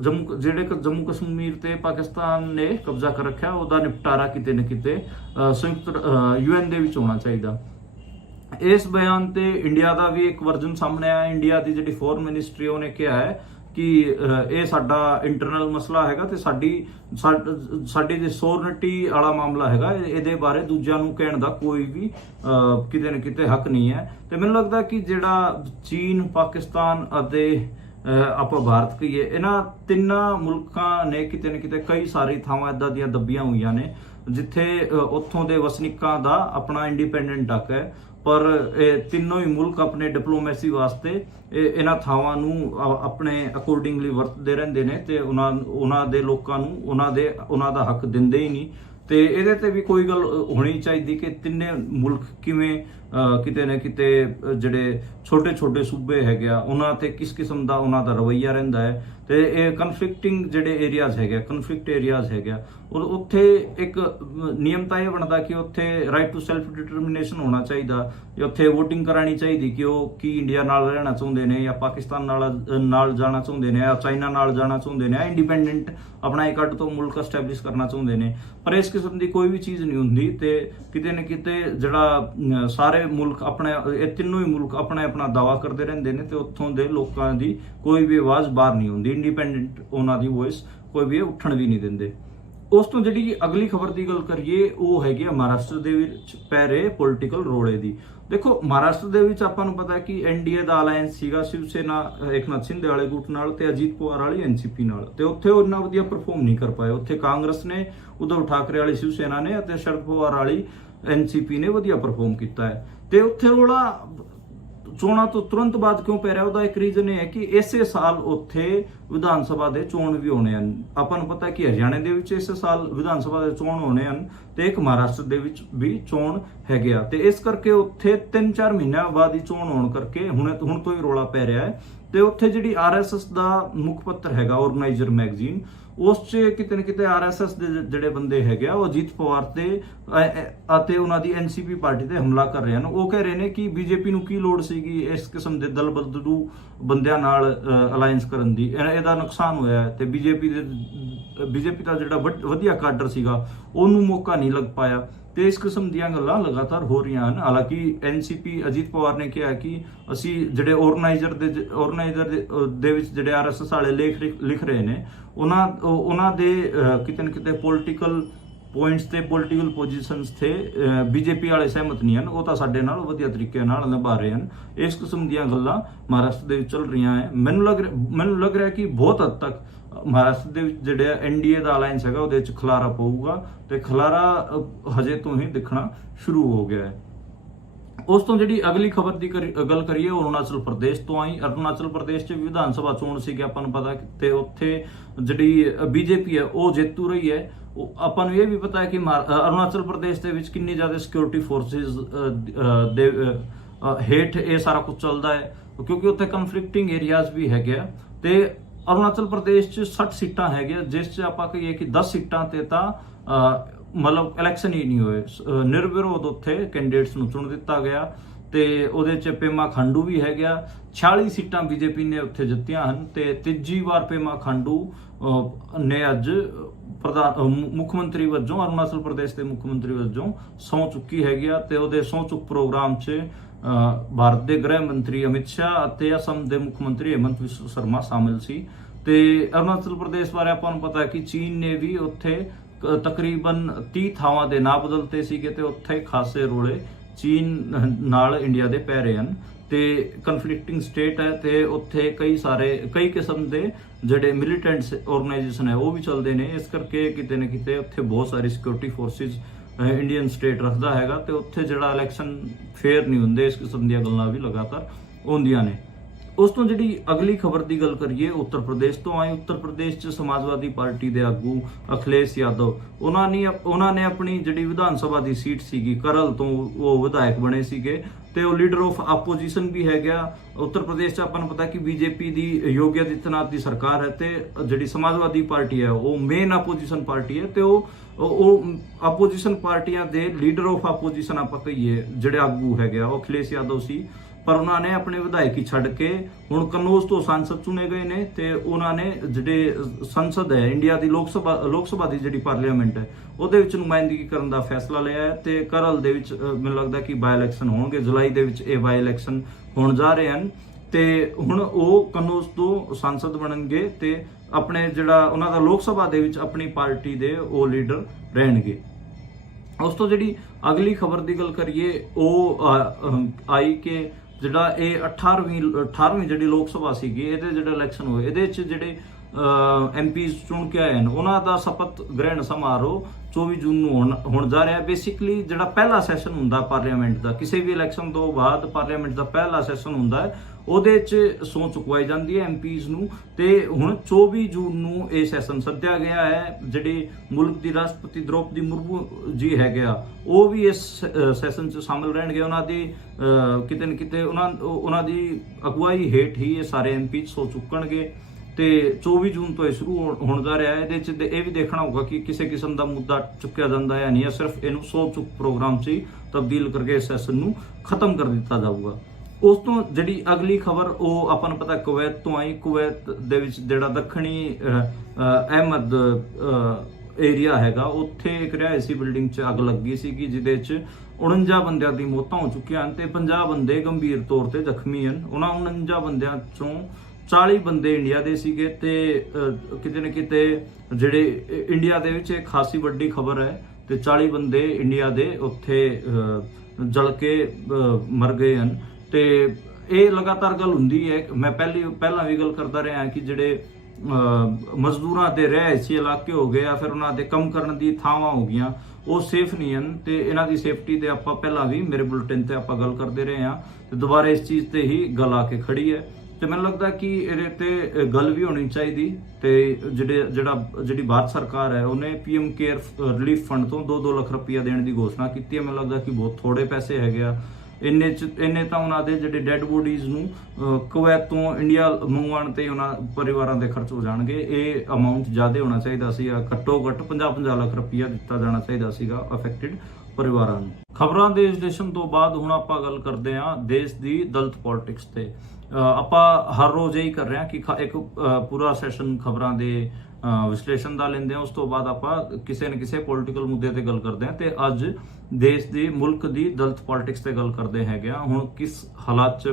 ਜੰਮੂ ਕਸ਼ਮੀਰ ਤੇ ਪਾਕਿਸਤਾਨ ਨੇ ਕਬਜ਼ਾ ਕਰ ਰੱਖਿਆ ਉਹਦਾ ਨਿਪਟਾਰਾ ਕਿਤੇ ਨਾ ਕਿਤੇ ਸੰਯੁਕਤ UN ਦੇ ਵਿੱਚ ਹੋਣਾ ਚਾਹੀਦਾ। ਇਸ ਬਿਆਨ ਤੇ ਇੰਡੀਆ ਦਾ ਵੀ ਇੱਕ ਵਰਜਨ ਸਾਹਮਣੇ ਆਇਆ। ਇੰਡੀਆ ਦੀ ਜਿਹੜੀ ਫੋਰਨ ਮਿਨਿਸਟਰੀ ਉਹਨੇ ਕਿਹਾ ਹੈ ਕਿ ਇਹ ਸਾਡਾ ਇੰਟਰਨਲ ਮਸਲਾ ਹੈਗਾ ਤੇ ਸਾਡੀ ਦੀ ਸੋਵਰਨਟੀ ਵਾਲਾ ਮਾਮਲਾ ਹੈਗਾ, ਇਹਦੇ ਬਾਰੇ ਦੂਜਿਆਂ ਨੂੰ ਕਹਿਣ ਦਾ ਕੋਈ ਵੀ ਕਿਤੇ ਨਾ ਕਿਤੇ ਹੱਕ ਨਹੀਂ ਹੈ। ਤੇ ਮੈਨੂੰ ਲੱਗਦਾ ਕਿ ਜਿਹੜਾ ਚੀਨ, ਪਾਕਿਸਤਾਨ ਅਤੇ ਆਪਾਂ ਭਾਰਤ ਕਹੀਏ, ਇਹਨਾਂ ਤਿੰਨਾਂ ਮੁਲਕਾਂ ਨੇ ਕਿਤੇ ਨਾ ਕਿਤੇ ਕਈ ਸਾਰੀ ਥਾਵਾਂ ਏਦਾਂ ਦੀਆਂ ਦੱਬੀਆਂ ਹੋਈਆਂ ਨੇ ਜਿੱਥੇ ਉੱਥੋਂ ਦੇ ਵਸਨੀਕਾਂ ਦਾ ਆਪਣਾ ਇੰਡੀਪੈਂਡੈਂਟ ਹੱਕ ਹੈ, ਪਰ ਇਹ ਤਿੰਨੋਂ ਹੀ ਮੁਲਕ ਆਪਣੇ ਡਿਪਲੋਮੈਸੀ ਵਾਸਤੇ ਇਹਨਾਂ ਥਾਵਾਂ ਨੂੰ ਆਪਣੇ ਅਕੋਰਡਿੰਗਲੀ ਵਰਤਦੇ ਰਹਿੰਦੇ ਨੇ ਤੇ ਉਹਨਾਂ ਦੇ ਲੋਕਾਂ ਨੂੰ ਉਹਨਾਂ ਦਾ ਹੱਕ ਦਿੰਦੇ ਹੀ ਨਹੀਂ। ਤੇ ਇਹਦੇ ਤੇ ਵੀ ਕੋਈ ਗੱਲ ਹੋਣੀ ਚਾਹੀਦੀ ਕਿ ਤਿੰਨੇ ਮੁਲਕ ਕਿਵੇਂ ਕਿਤੇ ਨਾ ਕਿਤੇ ਜਿਹੜੇ ਛੋਟੇ ਸੂਬੇ ਹੈਗੇ ਆ ਉਹਨਾਂ ਤੇ ਕਿਸ ਕਿਸਮ ਦਾ ਉਹਨਾਂ ਦਾ ਰਵੱਈਆ ਰਹਿੰਦਾ ਹੈ ਤੇ ਇਹ ਕਨਫਲਿਕਟਿੰਗ ਜਿਹੜੇ ਏਰੀਆਜ਼ ਹੈਗੇ, ਕਨਫਲਿਕਟ ਏਰੀਆਜ਼ ਹੈਗੇ, ਉੱਥੇ ਇੱਕ ਨਿਯਮ ਤਾਂ ਇਹ ਬਣਦਾ ਕਿ ਉੱਥੇ ਰਾਈਟ ਟੂ ਸੈਲਫ ਡਿਟਰਮੀਨੇਸ਼ਨ ਹੋਣਾ ਚਾਹੀਦਾ, ਉੱਥੇ ਵੋਟਿੰਗ ਕਰਾਣੀ ਚਾਹੀਦੀ ਕਿ ਉਹ ਕੀ ਇੰਡੀਆ ਨਾਲ ਰਹਿਣਾ ਚਾਹੁੰਦੇ ਨੇ ਜਾਂ ਪਾਕਿਸਤਾਨ ਨਾਲ ਜਾਣਾ ਚਾਹੁੰਦੇ ਨੇ ਜਾਂ ਚਾਈਨਾ ਨਾਲ ਜਾਣਾ ਚਾਹੁੰਦੇ ਨੇ, ਇੰਡੀਪੈਂਡੈਂਟ ਆਪਣਾ ਇੱਕ ਅੱਡ ਤੋਂ ਮੁਲਕ ਐਸਟੈਬਲਿਸ਼ ਕਰਨਾ ਚਾਹੁੰਦੇ ਨੇ। ਪਰ ਇਸ ਕਿਸਮ ਦੀ ਕੋਈ ਵੀ ਚੀਜ਼ ਨਹੀਂ ਹੁੰਦੀ ਤੇ ਕਿਤੇ ਨਾ ਕਿਤੇ ਜਿਹੜਾ ਸਾਰੇ ਮੁਲਕ ਇਹ ਤਿੰਨੋਂ ਹੀ ਮੁਲਕ ਆਪਣਾ ਦਾਅਵਾ ਕਰਦੇ ਰਹਿੰਦੇ ਨੇ ਤੇ ਉੱਥੋਂ ਦੇ ਲੋਕਾਂ ਦੀ ਕੋਈ ਵੀ ਆਵਾਜ਼ ਬਾਹਰ ਨਹੀਂ ਹੁੰਦੀ, ਇੰਡੀਪੈਂਡੈਂਟ ਉਹਨਾਂ ਦੀ ਵੌਇਸ ਕੋਈ ਵੀ ਉੱਠਣ ਵੀ ਨਹੀਂ ਦਿੰਦੇ। ਉਸ ਤੋਂ ਜਿਹੜੀ ਅਗਲੀ ਖਬਰ ਦੀ ਗੱਲ ਕਰੀਏ ਉਹ ਹੈਗੀ ਮਹਾਰਾਸ਼ਟਰ ਦੇ ਵਿੱਚ ਪੈ ਰਹੇ ਪੋਲੀਟੀਕਲ ਰੋਲੇ ਦੀ। ਦੇਖੋ ਮਹਾਰਾਸ਼ਟਰ ਦੇ ਵਿੱਚ ਆਪਾਂ ਨੂੰ ਪਤਾ ਕਿ NDA ਦਾ ਅਲਾਈਅੰਸ ਸੀਗਾ ਸ਼ਿਵ ਸੈਨਾ ਏਕਨਾਥ ਸ਼ਿੰਦੇ ਵਾਲੇ ਗੁੱਟ ਨਾਲ ਤੇ ਅਜੀਤ ਪਵਾਰ ਵਾਲੀ NCP ਨਾਲ, ਤੇ ਉੱਥੇ ਉਹ ਇੰਨਾ ਵਧੀਆ ਪਰਫਾਰਮ ਨਹੀਂ ਕਰ ਪਾਏ। ਉੱਥੇ ਕਾਂਗਰਸ ਨੇ, ਉਧਵ ਠਾਕਰੇ ਵਾਲੀ ਸ਼ਿਵ ਸੈਨਾ ਨੇ ਅਤੇ ਸ਼ਰਦ ਪਵਾਰ ਵਾਲੀ NCP ਨੇ ਵਧੀਆ ਪਰਫਾਰਮ ਕੀਤਾ ਹੈ। ਤੇ ਉੱਥੇ ਰੋਲਾ ਚੋਣਾਂ ਤੋਂ ਤੁਰੰਤ ਬਾਅਦ ਕਿਉਂ ਪੈ ਰਿਹਾ, ਉਹਦਾ ਇੱਕ ਰੀਜ਼ਨ ਇਹ ਹੈ ਕਿ ਇਸੇ ਸਾਲ ਉੱਥੇ ਵਿਧਾਨ ਸਭਾ ਦੇ ਚੋਣ ਵੀ ਹੋਣੇ ਹਨ। ਆਪਾਂ ਨੂੰ ਪਤਾ ਕਿ ਹਰਿਆਣੇ ਦੇ ਵਿੱਚ ਇਸ ਸਾਲ ਵਿਧਾਨ ਸਭਾ ਦੇ ਚੋਣ ਹੋਣੇ ਹਨ ਤੇ ਇੱਕ ਮਹਾਰਾਸ਼ਟਰ ਦੇ ਵਿੱਚ ਵੀ ਚੋਣ ਹੈਗੇ ਆ, ਤੇ ਇਸ ਕਰਕੇ ਉੱਥੇ 3-4 ਮਹੀਨਿਆਂ ਬਾਅਦ ਹੀ ਚੋਣ ਹੋਣ ਕਰਕੇ ਹੁਣ ਤੋਂ ਹੀ ਰੌਲਾ ਪੈ ਰਿਹਾ ਹੈ। ਤੇ ਉੱਥੇ ਜਿਹੜੀ RSS ਦਾ ਮੁੱਖ ਪੱਤਰ ਹੈਗਾ ਆਰਗੇਨਾਈਜ਼ਰ ਮੈਗਜ਼ੀਨ, ਉਸ 'ਚ ਕਿਤੇ ਨਾ ਕਿਤੇ RSS ਦੇ ਜਿਹੜੇ ਬੰਦੇ ਹੈਗੇ ਆ ਉਹ ਅਜੀਤ ਪਵਾਰ ਤੇ ਅਤੇ ਉਹਨਾਂ ਦੀ NCP ਪਾਰਟੀ ਤੇ ਹਮਲਾ ਕਰ ਰਹੇ ਹਨ। ਉਹ ਕਹਿ ਰਹੇ ਨੇ ਕਿ BJP ਨੂੰ ਕੀ ਲੋੜ ਸੀਗੀ ਇਸ ਕਿਸਮ ਦੇ ਦਲ ਬਦਲੂ ਬੰਦਿਆਂ ਨਾਲ ਅਲਾਈਅੰਸ ਕਰਨ ਦੀ, ਇਹਦਾ ਨੁਕਸਾਨ ਹੋਇਆ ਹੈ ਤੇ BJP ਦਾ ਜਿਹੜਾ ਵਧੀਆ ਕਾਡਰ ਸੀਗਾ ਉਹਨੂੰ ਮੌਕਾ ਨਹੀਂ ਲੱਗ ਪਾਇਆ। ਤੇ ਇਸ ਕਿਸਮ ਦੀਆਂ ਗੱਲਾਂ ਲਗਾਤਾਰ ਹੋ ਰਹੀਆਂ ਹਨ। ਹਾਲਾਂਕਿ NCP ਅਜੀਤ ਪਵਾਰ ਨੇ ਕਿਹਾ ਕਿ ਅਸੀਂ ਜਿਹੜੇ ਆਰਗੇਨਾਈਜ਼ਰ ਦੇ ਵਿੱਚ ਜਿਹੜੇ RSS ਵਾਲੇ ਲੇਖ ਲਿਖ ਰਹੇ ਨੇ ਉਹਨਾਂ ਦੇ ਕਿਤੇ ਨਾ ਕਿਤੇ ਪੋਲੀਟੀਕਲ ਪੁਆਇੰਟਸ ਤੇ ਪੋਲੀਟੀਕਲ ਪੋਜੀਸ਼ਨਸ ਤੇ BJP ਵਾਲੇ ਸਹਿਮਤ ਨਹੀਂ ਹਨ, ਉਹ ਤਾਂ ਸਾਡੇ ਨਾਲ ਵਧੀਆ ਤਰੀਕੇ ਨਾਲ ਨਿਭਾ ਰਹੇ ਹਨ। ਇਸ ਕਿਸਮ ਦੀਆਂ ਗੱਲਾਂ ਮਹਾਰਾਸ਼ਟਰ ਦੇ ਵਿੱਚ ਚੱਲ ਰਹੀਆਂ ਹੈ। ਮੈਨੂੰ ਲੱਗ ਰਿਹਾ ਕਿ ਬਹੁਤ ਹੱਦ ਤੱਕ ਮਹਾਰਾਸ਼ਟਰ ਦੇ ਵਿੱਚ ਜਿਹੜੇ NDA ਦਾ ਅਲਾਈਅੰਸ ਹੈਗਾ ਉਹਦੇ ਵਿੱਚ ਖਲਾਰਾ ਪਊਗਾ ਤੇ ਖਲਾਰਾ ਹਜੇ ਤੋਂ ਹੀ ਦਿਖਣਾ ਸ਼ੁਰੂ ਹੋ ਗਿਆ ਹੈ। ਉਸ ਤੋਂ ਜਿਹੜੀ ਅਗਲੀ ਖਬਰ ਦੀ ਗੱਲ ਕਰੀਏ ਉਹ ਅਰੁਣਾਚਲ ਪ੍ਰਦੇਸ਼ ਤੋਂ ਆਈ। ਅਰੁਣਾਚਲ ਪ੍ਰਦੇਸ਼ 'ਚ ਵਿਧਾਨ ਸਭਾ ਚੋਣ ਸੀਗੀ ਆਪਾਂ ਨੂੰ ਪਤਾ, ਤੇ ਉੱਥੇ ਜਿਹੜੀ BJP ਹੈ ਉਹ ਜੇਤੂ ਰਹੀ ਹੈ। ਆਪਾਂ ਨੂੰ ਇਹ ਵੀ ਪਤਾ ਹੈ ਕਿ ਅਰੁਣਾਚਲ ਪ੍ਰਦੇਸ਼ ਦੇ ਵਿੱਚ ਕਿੰਨੀ ਜ਼ਿਆਦਾ ਸਿਕਿਉਰਿਟੀ ਫੋਰਸਿਸ ਦੇ ਹੇਠ ਇਹ ਸਾਰਾ ਕੁਝ ਚੱਲਦਾ ਹੈ, ਕਿਉਂਕਿ ਉੱਥੇ ਕਨਫਲਿਕਟਿੰਗ ਏਰੀਆਜ਼ ਵੀ ਹੈਗੇ ਆ। ਤੇ ਅਰੁਣਾਚਲ ਪ੍ਰਦੇਸ਼ 'ਚ 60 ਸੀਟਾਂ ਹੈਗੀਆਂ, ਜਿਸ 'ਚ ਆਪਾਂ ਕਹੀਏ ਕਿ 10 ਸੀਟਾਂ ਤੇ ਤਾਂ ਮਤਲਬ ਇਲੈਕਸ਼ਨ ਹੀ ਨਹੀਂ ਹੋਏ, ਨਿਰਵਿਰੋਧ ਉੱਥੇ ਕੈਂਡੀਡੇਟਸ ਨੂੰ ਚੁਣ ਦਿੱਤਾ ਗਿਆ। ਤੇ ਉਹਦੇ 'ਚ ਪੇਮਾ ਖਾਂਡੂ ਵੀ ਹੈਗਾ। 46 ਸੀਟਾਂ BJP ਨੇ ਉੱਥੇ ਜਿੱਤੀਆਂ ਹਨ ਤੇ ਤੀਜੀ ਵਾਰ ਪੇਮਾ ਖਾਂਡੂ ਨੇ ਅੱਜ ਮੁੱਖ ਮੰਤਰੀ ਵਜੋਂ, ਅਰੁਣਾਚਲ ਪ੍ਰਦੇਸ਼ ਦੇ ਮੁੱਖ ਮੰਤਰੀ ਵਜੋਂ ਸਹੁੰ ਚੁੱਕੀ ਹੈਗੀ ਆ। ਤੇ ਉਹਦੇ ਸਹੁੰ ਚੁੱਕ ਪ੍ਰੋਗਰਾਮ 'ਚ ਭਾਰਤ ਦੇ ਗ੍ਰਹਿ ਮੰਤਰੀ ਅਮਿਤ ਸ਼ਾਹ ਅਤੇ ਅਸਮ ਦੇ ਮੁੱਖ ਮੰਤਰੀ ਹਿਮੰਤ ਬਿਸਵਾ ਸ਼ਰਮਾ ਸ਼ਾਮਿਲ ਸੀ। ਤੇ ਅਰੁਣਾਚਲ ਪ੍ਰਦੇਸ਼ ਬਾਰੇ ਆਪਾਂ ਨੂੰ ਪਤਾ ਹੈ ਕਿ ਚੀਨ ਨੇ ਵੀ ਉੱਥੇ ਤਕਰੀਬਨ 30 ਥਾਵਾਂ ਦੇ ਨਾਂ ਬਦਲਤੇ ਸੀਗੇ ਤੇ ਉੱਥੇ ਖਾਸੇ ਰੋਲੇ ਚੀਨ ਨਾਲ ਇੰਡੀਆ ਦੇ ਪੈ ਰਹੇ ਹਨ। ਤੇ ਕਨਫਲਿਕਟਿੰਗ ਸਟੇਟ ਹੈ ਤੇ ਉੱਥੇ ਕਈ ਕਿਸਮ ਦੇ ਜਿਹੜੇ ਮਿਲੀਟੈਂਟ ਆਰਗੇਨਾਈਜੇਸ਼ਨ ਹੈ ਉਹ ਵੀ ਚੱਲਦੇ ਨੇ। ਇਸ ਕਰਕੇ ਕਿਤੇ ਨਾ ਕਿਤੇ ਉੱਥੇ ਬਹੁਤ ਸਾਰੀ ਸਿਕਿਉਰਿਟੀ ਫੋਰਸਿਸ ਇੰਡੀਅਨ ਸਟੇਟ ਰੱਖਦਾ ਹੈਗਾ ਤੇ ਉੱਥੇ ਜਿਹੜਾ ਇਲੈਕਸ਼ਨ ਫੇਅਰ ਨਹੀਂ ਹੁੰਦੇ। ਇਸ ਕਿਸਮ ਦੀਆਂ ਗੱਲਾਂ ਵੀ ਲਗਾਤਾਰ ਆਉਂਦੀਆਂ ਨੇ। ਉਸ ਤੋਂ ਜਿਹੜੀ ਅਗਲੀ ਖਬਰ ਦੀ ਗੱਲ ਕਰੀਏ ਉੱਤਰ ਪ੍ਰਦੇਸ਼ ਤੋਂ ਆਈ। ਉੱਤਰ ਪ੍ਰਦੇਸ਼ 'ਚ ਸਮਾਜਵਾਦੀ ਪਾਰਟੀ ਦੇ ਆਗੂ ਅਖਿਲੇਸ਼ ਯਾਦਵ ਉਹਨਾਂ ਨੇ ਆਪਣੀ ਜਿਹੜੀ ਵਿਧਾਨ ਸਭਾ ਦੀ ਸੀਟ ਸੀਗੀ ਕਰਲ ਤੋਂ ਉਹ ਵਿਧਾਇਕ ਬਣੇ ਸੀਗੇ ਤੇ ਉਹ ਲੀਡਰ ਆਫ ਆਪੋਜੀਸ਼ਨ ਵੀ ਹੈਗਾ। ਉੱਤਰ ਪ੍ਰਦੇਸ਼ 'ਚ ਆਪਾਂ ਨੂੰ ਪਤਾ ਕਿ BJP ਦੀ ਯੋਗੀ ਆਦਿੱਤਿਆਨਾਥ ਦੀ ਸਰਕਾਰ ਹੈ ਤੇ ਜਿਹੜੀ ਸਮਾਜਵਾਦੀ ਪਾਰਟੀ ਹੈ ਉਹ ਮੇਨ ਆਪੋਜੀਸ਼ਨ ਪਾਰਟੀ ਹੈ ਤੇ ਉਹ ਆਪੋਜੀਸ਼ਨ ਪਾਰਟੀਆਂ ਦੇ ਲੀਡਰ ਆਫ ਆਪੋਜੀਸ਼ਨ ਆਪਾਂ ਕਹੀਏ ਜਿਹੜੇ ਆਗੂ ਹੈਗੇ ਉਹ ਅਖਿਲੇਸ਼ ਯਾਦਵ ਸੀ। ਪਰ ਉਹਨਾਂ ਨੇ ਆਪਣੇ ਵਿਧਾਇਕੀ ਛੱਡ ਕੇ ਹੁਣ ਕਨੌਜ ਤੋਂ ਸੰਸਦ ਚੁਣੇ ਗਏ ਨੇ ਤੇ ਉਹਨਾਂ ਨੇ ਜਿਹੜੇ ਸੰਸਦ ਹੈ ਇੰਡੀਆ ਦੀ ਲੋਕ ਸਭਾ ਦੀ ਜਿਹੜੀ ਪਾਰਲੀਮੈਂਟ ਹੈ ਉਹਦੇ ਵਿੱਚ ਨੁਮਾਇੰਦਗੀ ਕਰਨ ਦਾ ਫੈਸਲਾ ਲਿਆ ਹੈ। ਤੇ ਕਰਲ ਦੇ ਵਿੱਚ ਮੈਨੂੰ ਲੱਗਦਾ ਕਿ ਬਾਈ ਇਲੈਕਸ਼ਨ ਹੋਣਗੇ, ਜੁਲਾਈ ਦੇ ਵਿੱਚ ਇਹ ਬਾਈ ਇਲੈਕਸ਼ਨ ਹੋਣ ਜਾ ਰਹੇ ਹਨ ਤੇ ਹੁਣ ਉਹ ਕਨੌਜ ਤੋਂ ਸੰਸਦ ਬਣਨਗੇ ਤੇ ਆਪਣੇ ਜਿਹੜਾ ਉਹਨਾਂ ਦਾ ਲੋਕ ਸਭਾ ਦੇ ਵਿੱਚ ਆਪਣੀ ਪਾਰਟੀ ਦੇ ਉਹ ਲੀਡਰ ਰਹਿਣਗੇ। ਉਸ ਤੋਂ ਜਿਹੜੀ ਅਗਲੀ ਖਬਰ ਦੀ ਗੱਲ ਕਰੀਏ ਉਹ ਆਈ ਕਿ ਜਿਹੜਾ ਇਹ 18ਵੀਂ ਜਿਹੜੀ ਲੋਕ ਸਭਾ ਸੀਗੀ ਇਹਦੇ ਜਿਹੜੇ ਇਲੈਕਸ਼ਨ ਹੋਏ ਇਹਦੇ ਵਿੱਚ ਜਿਹੜੇ MPs ਚੁਣ ਕੇ ਆਏ ਹਨ ਉਹਨਾਂ ਦਾ ਸ਼ਪਥ ਗ੍ਰਹਿਣ ਸਮਾਰੋਹ 24 ਜੂਨ ਨੂੰ ਹੋਣ ਜਾ ਰਿਹਾ। ਬੇਸਿਕਲੀ ਜਿਹੜਾ ਪਹਿਲਾ ਸੈਸ਼ਨ ਹੁੰਦਾ ਪਾਰਲੀਮੈਂਟ ਦਾ, ਕਿਸੇ ਵੀ ਇਲੈਕਸ਼ਨ ਤੋਂ ਬਾਅਦ ਪਾਰਲੀਮੈਂਟ ਦਾ ਪਹਿਲਾ ਸੈਸ਼ਨ ਹੁੰਦਾ ਹੈ, ਉਹਦੇ 'ਚ ਸਹੁੰ ਚੁਕਵਾਈ ਜਾਂਦੀ ਹੈ MPs ਨੂੰ। ਤੇ ਹੁਣ 24 ਜੂਨ ਨੂੰ ਇਹ ਸੈਸ਼ਨ ਸੱਦਿਆ ਗਿਆ ਹੈ। ਜਿਹੜੇ ਮੁਲਕ ਦੀ ਰਾਸ਼ਟਰਪਤੀ ਦ੍ਰੌਪਦੀ ਮੁਰਮੂ ਜੀ ਹੈਗੇ ਆ ਉਹ ਵੀ ਇਸ ਸੈਸ਼ਨ 'ਚ ਸ਼ਾਮਿਲ ਰਹਿਣਗੇ। ਉਹਨਾਂ ਦੀ ਕਿਤੇ ਨਾ ਕਿਤੇ ਉਹਨਾਂ ਦੀ ਅਗਵਾਈ ਹੇਠ ਹੀ ਇਹ ਸਾਰੇ MPs ਸਹੁੰ ਚੁੱਕਣਗੇ ਤੇ 24 ਜੂਨ ਤੋਂ ਇਹ ਸ਼ੁਰੂ ਹੋਣ ਜਾ ਰਿਹਾ ਹੈ। ਇਹਦੇ 'ਚ ਇਹ ਵੀ ਦੇਖਣਾ ਹੋਊਗਾ ਕਿ ਕਿਸੇ ਕਿਸਮ ਦਾ ਮੁੱਦਾ ਚੁੱਕਿਆ ਜਾਂਦਾ ਹੈ ਨਹੀਂ, ਸਿਰਫ ਇਹਨੂੰ ਸਹੁੰ ਚੁੱਕ ਪ੍ਰੋਗਰਾਮ 'ਚ ਤਬਦੀਲ ਕਰਕੇ ਸੈਸ਼ਨ ਨੂੰ ਖਤਮ ਕਰ ਦਿੱਤਾ ਜਾਊਗਾ। ਉਸ ਤੋਂ ਜਿਹੜੀ ਅਗਲੀ ਖਬਰ ਉਹ ਆਪਾਂ ਨੂੰ ਪਤਾ ਕੁਵੈਤ ਤੋਂ ਆਈ। ਕੁਵੈਤ ਦੇ ਵਿੱਚ ਜਿਹੜਾ ਦੱਖਣੀ ਅਹਿਮਦ ਏਰੀਆ ਹੈਗਾ ਉੱਥੇ ਇੱਕ ਰਿਹਾਇਸ਼ੀ ਬਿਲਡਿੰਗ 'ਚ ਅੱਗ ਲੱਗੀ ਸੀਗੀ ਜਿਹਦੇ 'ਚ 49 ਬੰਦਿਆਂ ਦੀ ਮੌਤਾਂ ਹੋ ਚੁੱਕੀਆਂ ਹਨ ਤੇ 50 ਬੰਦੇ ਗੰਭੀਰ ਤੌਰ ਤੇ ਜ਼ਖਮੀ ਹਨ। ਉਹਨਾਂ 49 ਬੰਦਿਆਂ ਚੋਂ 40 ਬੰਦੇ ਇੰਡੀਆ ਦੇ ਸੀਗੇ ਤੇ ਕਿਤੇ ਨਾ ਕਿਤੇ ਜਿਹੜੇ ਇੰਡੀਆ ਦੇ ਵਿੱਚ ਇੱਕ ਖਾਸੀ ਵੱਡੀ ਖਬਰ ਹੈ ਤੇ 40 ਬੰਦੇ ਇੰਡੀਆ ਦੇ ਉੱਥੇ ਜਲ ਕੇ ਮਰ ਗਏ ਹਨ। ਤੇ ਇਹ ਲਗਾਤਾਰ ਗੱਲ ਹੁੰਦੀ ਹੈ। ਮੈਂ ਪਹਿਲਾਂ ਵੀ ਗੱਲ ਕਰਦਾ ਰਿਹਾ ਕਿ ਜਿਹੜੇ ਮਜ਼ਦੂਰਾਂ ਦੇ ਰਿਹਾਇਸ਼ੀ ਇਲਾਕੇ ਹੋ ਗਏ ਆ ਫਿਰ ਉਹਨਾਂ ਦੇ ਕੰਮ ਕਰਨ ਦੀ ਥਾਵਾਂ ਹੋ ਗਈਆਂ ਉਹ ਸੇਫ ਨਹੀਂ ਹਨ ਤੇ ਇਹਨਾਂ ਦੀ ਸੇਫਟੀ ਤੇ ਆਪਾਂ ਪਹਿਲਾਂ ਵੀ ਮੇਰੇ ਬੁਲੇਟਿਨ ਤੇ ਆਪਾਂ ਗੱਲ ਕਰਦੇ ਰਹੇ ਹਾਂ ਤੇ ਦੁਬਾਰਾ ਇਸ ਚੀਜ਼ ਤੇ ਹੀ ਗੱਲ ਆ ਕੇ ਖੜੀ ਹੈ। ਤੇ ਮੈਨੂੰ ਲੱਗਦਾ ਕਿ ਇਹਦੇ ਤੇ ਗੱਲ ਵੀ ਹੋਣੀ ਚਾਹੀਦੀ ਤੇ ਜਿਹੜੀ ਭਾਰਤ ਸਰਕਾਰ ਹੈ ਉਹਨੇ ਪੀਐਮ ਕੇਅਰ ਰਿਲੀਫ ਫੰਡ ਤੋਂ 2-2 ਲੱਖ ਰੁਪਇਆ ਦੇਣ ਦੀ ਘੋਸ਼ਣਾ ਕੀਤੀ ਹੈ। ਮੈਨੂੰ ਲੱਗਦਾ ਕਿ ਬਹੁਤ ਥੋੜੇ ਪੈਸੇ ਹੈਗੇ ਆ। ਇੰਨੇ ਤਾਂ ਉਹਨਾਂ ਦੇ ਜਿਹੜੇ ਡੈਡ ਬੋਡੀਜ਼ ਨੂੰ ਕੁਵੈਤ ਤੋਂ ਇੰਡੀਆ ਮੰਗਵਾਉਣ ਤੇ ਉਹਨਾਂ ਪਰਿਵਾਰਾਂ ਦੇ ਖਰਚ ਹੋ ਜਾਣਗੇ। ਇਹ ਅਮਾਉਂਟ ਜ਼ਿਆਦਾ ਹੋਣਾ ਚਾਹੀਦਾ ਸੀ, ਘੱਟੋ ਘੱਟ 50-50 ਲੱਖ ਰੁਪਇਆ ਦਿੱਤਾ ਜਾਣਾ ਚਾਹੀਦਾ ਸੀਗਾ ਅਫੈਕਟਡ ਪਰਿਵਾਰਾਂ ਨੂੰ। ਖਬਰਾਂ ਦੇ ਵਿਸ਼ਲੇਸ਼ਣ ਤੋਂ ਬਾਅਦ ਹੁਣ ਆਪਾਂ ਗੱਲ ਕਰਦੇ ਹਾਂ ਦੇਸ਼ ਦੀ ਦਲਿਤ ਪੋਲਿਟਿਕਸ ਤੇ। ਆਪਾਂ ਹਰ ਰੋਜ਼ ਇਹੀ ਕਰ ਰਹੇ ਹਾਂ ਕਿ ਇੱਕ ਪੂਰਾ ਸੈਸ਼ਨ ਖਬਰਾਂ ਦੇ ਵਿਸ਼ਲੇਸ਼ਣ ਦਾ ਲੈਂਦੇ ਹਾਂ, ਉਸ ਤੋਂ ਬਾਅਦ ਆਪਾਂ ਕਿਸੇ ਨਾ ਕਿਸੇ ਪੋਲੀਟੀਕਲ ਮੁੱਦੇ ਤੇ ਗੱਲ ਕਰਦੇ ਹਾਂ। ਤੇ ਅੱਜ ਦੇਸ਼ ਦੀ ਮੁਲਕ ਦੀ ਦਲਿਤ ਪੋਲਿਟਿਕਸ ਤੇ ਗੱਲ ਕਰਦੇ ਹੈਗੇ ਆ। ਹੁਣ ਕਿਸ ਹਾਲਾਤ 'ਚ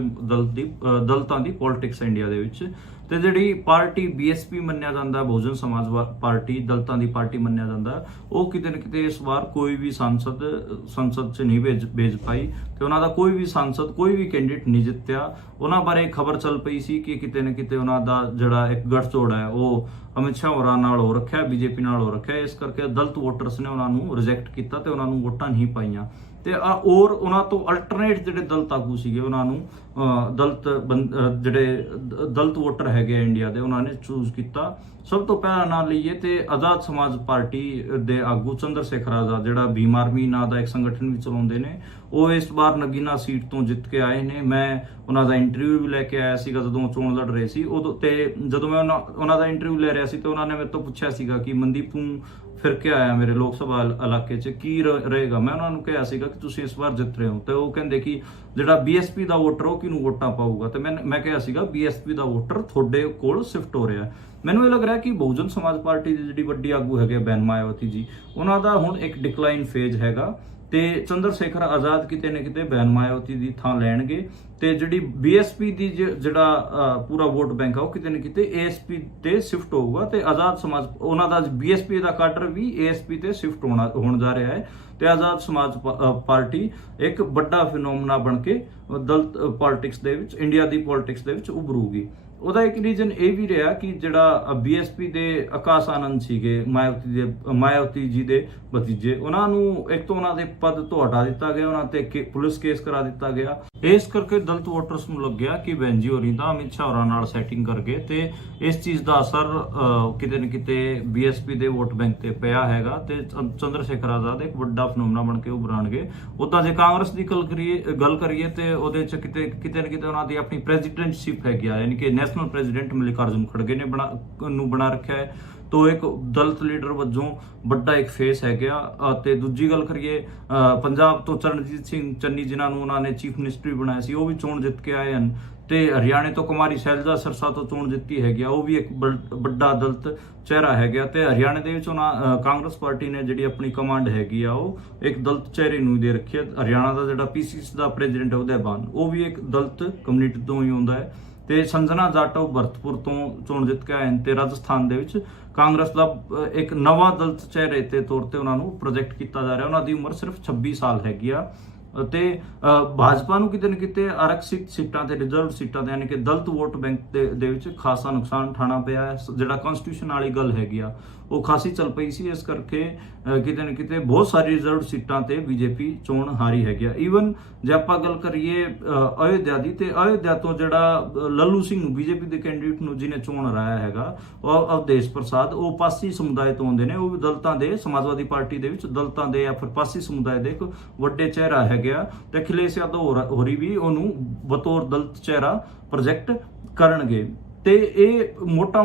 ਦਲਿਤਾਂ ਦੀ ਪੋਲਿਟਿਕਸ ਇੰਡੀਆ ਦੇ ਵਿੱਚ, ਤੇ ਜਿਹੜੀ ਪਾਰਟੀ ਬੀਐਸਪੀ ਮੰਨਿਆ ਜਾਂਦਾ, ਬਹੁਜਨ ਸਮਾਜ ਪਾਰਟੀ ਦਲਿਤਾਂ ਦੀ ਪਾਰਟੀ ਮੰਨਿਆ ਜਾਂਦਾ, ਉਹ ਕਿਤੇ ਨਾ ਕਿਤੇ ਇਸ ਵਾਰ ਕੋਈ ਵੀ ਸੰਸਦ 'ਚ ਨਹੀਂ ਭੇਜ ਪਾਈ ਤੇ ਉਹਨਾਂ ਦਾ ਕੋਈ ਵੀ ਸਾਂਸਦ, ਕੋਈ ਵੀ ਕੈਂਡੀਡੇਟ ਨਹੀਂ ਜਿੱਤਿਆ। ਉਹਨਾਂ ਬਾਰੇ ਖਬਰ ਚੱਲ ਪਈ ਸੀ ਕਿ ਕਿਤੇ ਨਾ ਕਿਤੇ ਉਹਨਾਂ ਦਾ ਜਿਹੜਾ ਇੱਕ ਗੱਠਜੋੜ ਹੈ ਉਹ ਅਮਿਤ ਸ਼ਾਹ ਹੋਰਾਂ ਨਾਲ ਹੋ ਰੱਖਿਆ, ਬੀਜੇਪੀ ਨਾਲ ਹੋ ਰੱਖਿਆ। ਇਸ ਕਰਕੇ ਦਲਿਤ ਵੋਟਰਸ ਨੇ ਉਹਨਾਂ ਨੂੰ ਰਿਜੈਕਟ ਕੀਤਾ ਤੇ ਉਹਨਾਂ ਨੂੰ ਵੋਟਾਂ ਨਹੀਂ ਪਾਈਆਂ। ਤੇ ਔਰ ਉਹਨਾਂ ਤੋਂ ਅਲਟਰਨੇਟ ਜਿਹੜੇ ਦਲਿਤ ਆਗੂ ਸੀਗੇ ਉਹਨਾਂ ਨੂੰ ਜਿਹੜੇ ਦਲਿਤ ਵੋਟਰ ਹੈਗੇ ਇੰਡੀਆ ਦੇ, ਉਹਨਾਂ ਨੇ ਚੂਜ਼ ਕੀਤਾ। ਸਭ ਤੋਂ ਪਹਿਲਾਂ ਨਾਂ ਲਈਏ ਤੇ ਆਜ਼ਾਦ ਸਮਾਜ ਪਾਰਟੀ ਦੇ ਆਗੂ ਚੰਦਰ ਸ਼ੇਖਰ ਆਜ਼ਾਦ, ਜਿਹੜਾ ਭੀਮ ਆਰਮੀ ਨਾਂ ਦਾ ਇੱਕ ਸੰਗਠਨ ਵੀ ਚਲਾਉਂਦੇ ਨੇ, ਉਹ ਇਸ ਵਾਰ ਨਗੀਨਾ ਸੀਟ ਤੋਂ ਜਿੱਤ ਕੇ ਆਏ ਨੇ। ਮੈਂ ਉਹਨਾਂ ਦਾ ਇੰਟਰਵਿਊ ਵੀ ਲੈ ਕੇ ਆਇਆ ਸੀਗਾ ਜਦੋਂ ਚੋਣ ਲੜ ਰਹੇ ਸੀ ਉਦੋਂ, ਤੇ ਜਦੋਂ ਮੈਂ ਉਹਨਾਂ ਦਾ ਇੰਟਰਵਿਊ ਲੈ ਰਿਹਾ ਸੀ ਤੇ ਉਹਨਾਂ ਨੇ ਮੇਰੇ ਤੋਂ ਪੁੱਛਿਆ ਸੀਗਾ ਕਿ ਮਨਦੀਪ ਤੂੰ ਫਿਰ ਕੇ ਆਇਆ ਮੇਰੇ ਲੋਕ ਸਭਾ ਇਲਾਕੇ 'ਚ, ਕੀ ਰਹੇਗਾ? ਮੈਂ ਉਹਨਾਂ ਨੂੰ ਕਿਹਾ ਸੀਗਾ ਕਿ ਤੁਸੀਂ ਇਸ ਵਾਰ ਜਿੱਤ ਰਹੇ ਹੋ। ਤੇ ਉਹ ਕਹਿੰਦੇ ਕਿ ਜਿਹੜਾ ਬੀਐਸਪੀ ਦਾ ਵੋਟਰ ਉਹ ਕਿਹਨੂੰ ਵੋਟਾਂ ਪਾਊਗਾ? ਤੇ ਮੈਂ ਕਿਹਾ ਸੀਗਾ ਬੀਐਸਪੀ ਦਾ ਵੋਟਰ ਤੁਹਾਡੇ ਕੋਲ ਸ਼ਿਫਟ ਹੋ ਰਿਹਾ। ਮੈਨੂੰ ਇਹ ਲੱਗ ਰਿਹਾ ਕਿ ਬਹੁਜਨ ਸਮਾਜ ਪਾਰਟੀ ਦੀ ਜਿਹੜੀ ਵੱਡੀ ਆਗੂ ਹੈਗੇ ਬੈਨ ਮਾਇਆਵਤੀ ਜੀ, ਉਹਨਾਂ ਦਾ ਹੁਣ ਇੱਕ ਡਿਕਲਾਈਨ ਫੇਜ਼ ਹੈਗਾ ਤੇ ਚੰਦਰ ਸ਼ੇਖਰ ਆਜ਼ਾਦ ਕਿਤੇ ਨਾ ਕਿਤੇ ਬੈਨ ਮਾਇਆਵਤੀ ਦੀ ਥਾਂ ਲੈਣਗੇ। ਤੇ ਜਿਹੜੀ ਬੀਐਸਪੀ ਦੀ ਜਿਹੜਾ ਪੂਰਾ ਵੋਟ ਬੈਂਕ ਆ ਉਹ ਕਿਤੇ ਨਾ ਕਿਤੇ ਏਐਸਪੀ ਤੇ ਸ਼ਿਫਟ ਹੋਊਗਾ ਤੇ ਆਜ਼ਾਦ ਸਮਾਜ, ਉਹਨਾਂ ਦਾ ਬੀਐਸਪੀ ਦਾ ਕਾਡਰ ਵੀ ਏਐਸਪੀ ਤੇ ਸ਼ਿਫਟ ਹੋਣ ਜਾ ਰਿਹਾ ਹੈ। ਤੇ ਆਜ਼ਾਦ ਸਮਾਜ ਪਾਰਟੀ ਇੱਕ ਵੱਡਾ ਫਿਨੋਮਨਾ ਬਣ ਕੇ ਦਲਿਤ ਪੋਲਿਟਿਕਸ ਦੇ ਵਿੱਚ, ਇੰਡੀਆ ਦੀ ਪੋਲਿਟਿਕਸ ਦੇ ਵਿੱਚ ਉਭਰੂਗੀ। ਉਹਦਾ ਇੱਕ ਰੀਜ਼ਨ ਇਹ ਵੀ ਰਿਹਾ ਕਿ ਜਿਹੜਾ ਬੀਐਸਪੀ ਦੇ ਆਕਾਸ਼ ਆਨੰਦ ਸੀਗੇ, ਮਾਇਆਵਤੀ ਜੀ ਦੇ ਭਤੀਜੇ, ਉਹਨਾਂ ਨੂੰ ਇੱਕ ਤਾਂ ਉਹਨਾਂ ਦੇ ਪਦ ਤੋਂ ਹਟਾ ਦਿੱਤਾ ਗਿਆ, ਉਹਨਾਂ ਤੇ ਪੁਲਿਸ ਕੇਸ ਕਰਾ ਦਿੱਤਾ ਗਿਆ। ਇਸ ਕਰਕੇ ਦਲਿਤ ਵੋਟਰਸ ਨੂੰ ਲੱਗਿਆ ਕਿ ਬੈਂਜੀ ਹੋਰੀ ਦਾ ਅਮਿਤ ਸ਼ਾਹ ਹੋਰਾਂ ਨਾਲ ਸੈਟਿੰਗ ਕਰਕੇ ਤੇ ਇਸ ਚੀਜ਼ ਦਾ ਅਸਰ ਕਿਤੇ ਨਾ ਕਿਤੇ ਬੀਐਸਪੀ ਦੇ ਵੋਟ ਬੈਂਕ ਤੇ ਪਿਆ ਹੈਗਾ ਤੇ ਚੰਦਰ ਸ਼ੇਖਰ ਆਜ਼ਾਦ ਇੱਕ ਵੱਡਾ ਫਿਨੋਮਨਾ ਬਣ ਕੇ ਉਭਰਨਗੇ। ਉਦਾਂ ਜੇ ਕਾਂਗਰਸ ਦੀ ਗੱਲ ਕਰੀਏ ਤੇ ਉਹਦੇ ਚ ਕਿਤੇ ਨਾ ਕਿਤੇ ਉਹਨਾਂ ਦੀ ਆਪਣੀ ਪ੍ਰੈਜ਼ੀਡੈਂਟਸ਼ਿਪ ਹੈਗੀ ਆ, ਯਾਨੀ ਕਿ ਨੈਸ਼ਨਲ ਪ੍ਰੈਜ਼ੀਡੈਂਟ ਮਲਿਕਾਰਜੁਨ ਖੜਗੇ ਨੇ ਬਣਾ ਰੱਖਿਆ ਹੈ। ਤੋਂ ਇੱਕ ਦਲਿਤ ਲੀਡਰ ਵਜੋਂ ਵੱਡਾ ਇੱਕ ਫੇਸ ਹੈਗਾ। ਤੇ ਦੂਜੀ ਗੱਲ ਕਰੀਏ ਪੰਜਾਬ ਤੋਂ ਚਰਨਜੀਤ ਸਿੰਘ ਚੰਨੀ, ਜਿਨ੍ਹਾਂ ਨੂੰ ਉਹਨਾਂ ਨੇ ਚੀਫ ਮਿਨਿਸਟਰੀ ਬਣਾਇਆ ਸੀ, ਉਹ ਵੀ ਚੋਣ ਜਿੱਤ ਕੇ ਆਏ ਹਨ। ਤੇ ਹਰਿਆਣੇ ਤੋਂ ਕੁਮਾਰੀ ਸ਼ੈਲਜਾ ਸਰਸਾ ਤੋਂ ਚੋਣ ਜਿੱਤੀ ਹੈਗੀ ਆ, ਉਹ ਵੀ ਇੱਕ ਵੱਡਾ ਦਲਿਤ ਚਿਹਰਾ ਹੈਗਾ। ਤੇ ਹਰਿਆਣੇ ਦੇ ਵਿੱਚ ਉਹਨਾਂ ਕਾਂਗਰਸ ਪਾਰਟੀ ਨੇ ਜਿਹੜੀ ਆਪਣੀ ਕਮਾਂਡ ਹੈਗੀ ਆ ਉਹ ਇੱਕ ਦਲਿਤ ਚਿਹਰੇ ਨੂੰ ਦੇ ਰੱਖੀ ਹੈ। ਹਰਿਆਣਾ ਦਾ ਜਿਹੜਾ ਪੀਸੀਸੀ ਦਾ ਪ੍ਰੈਜ਼ੀਡੈਂਟ ਹੈ ਉਦੈ ਬਾਨ, ਉਹ ਵੀ ਇੱਕ ਦਲਿਤ ਕਮਿਊਨਿਟੀ ਤੋਂ ਹੀ ਹੁੰਦਾ ਹੈ। ਤੇ ਸੰਜਨਾ ਜਾਟਵ ਭਰਤਪੁਰ ਤੋਂ ਚੋਣ ਜਿੱਤ ਕੇ ਆਏ ਨੇ। ਤੇ ਰਾਜਸਥਾਨ ਦੇ ਵਿੱਚ ਕਾਂਗਰਸ ਦਾ ਇੱਕ ਨਵਾਂ ਦਲਿਤ ਚਿਹਰੇ ਦੇ ਤੌਰ ਤੇ ਉਹਨਾਂ ਨੂੰ ਪ੍ਰੋਜੈਕਟ ਕੀਤਾ ਜਾ ਰਿਹਾ। ਉਹਨਾਂ ਦੀ ਉਮਰ ਸਿਰਫ 26 ਸਾਲ ਹੈਗੀ ਆ। ਤੇ ਭਾਜਪਾ ਨੂੰ ਕਿਤੇ ਨਾ ਕਿਤੇ ਆਰਕਸ਼ਿਤ ਸੀਟਾਂ ਤੇ, ਰਿਜ਼ਰਵ ਸੀਟਾਂ ਤੇ, ਯਾਨੀ ਕਿ ਦਲਿਤ ਵੋਟ ਬੈਂਕ ਦੇ ਵਿੱਚ ਖਾਸਾ ਨੁਕਸਾਨ ਉਠਾਉਣਾ ਪਿਆ ਹੈ। ਜਿਹੜਾ ਕਨਸਟੀਟਿਊਸ਼ਨ ਵਾਲੀ ਗੱਲ ਹੈਗੀ ਆ ਉਹ ਖਾਸੀ ਚੱਲ ਪਈ ਸੀ। ਇਸ ਕਰਕੇ ਕਿਤੇ ਨਾ ਕਿਤੇ ਬਹੁਤ ਸਾਰੀ ਰਿਜ਼ਰਵ ਸੀਟਾਂ ਤੇ ਬੀਜੇਪੀ ਚੋਣ ਹਾਰੀ ਹੈਗੀ ਆ। ਈਵਨ ਜੇ ਆਪਾਂ ਗੱਲ ਕਰੀਏ ਅਯੋਧਿਆ ਦੀ, ਤੇ ਅਯੋਧਿਆ ਤੋਂ ਜਿਹੜਾ ਲੱਲੂ ਸਿੰਘ ਨੂੰ, ਬੀਜੇਪੀ ਦੇ ਕੈਂਡੀਡੇਟ ਨੂੰ ਜਿਹਨੇ ਚੋਣ ਹਰਾਇਆ ਹੈਗਾ, ਉਹ ਅਵਦੇਸ਼ ਪ੍ਰਸਾਦ, ਉਹ ਪਾਸੀ ਸਮੁਦਾਇ ਤੋਂ ਆਉਂਦੇ ਨੇ। ਉਹ ਵੀ ਦਲਿਤਾਂ ਦੇ, ਸਮਾਜਵਾਦੀ ਪਾਰਟੀ ਦੇ ਵਿੱਚ ਦਲਿਤਾਂ ਦੇ ਜਾਂ ਫਿਰ ਪਾਸੀ ਸਮੁਦਾਇ ਦੇ ਇੱਕ ਵੱਡੇ ਚਿਹਰਾ ਹੈਗੇ ਆ। ਤੇ ਅਖਿਲੇਸ਼ ਯਾਦਵ ਹੋਰੀ ਵੀ ਉਹਨੂੰ ਬਤੌਰ ਦਲਿਤ ਚਿਹਰਾ ਪ੍ਰੋਜੈਕਟ ਕਰਨਗੇ। ਤੇ ਇਹ ਮੋਟਾ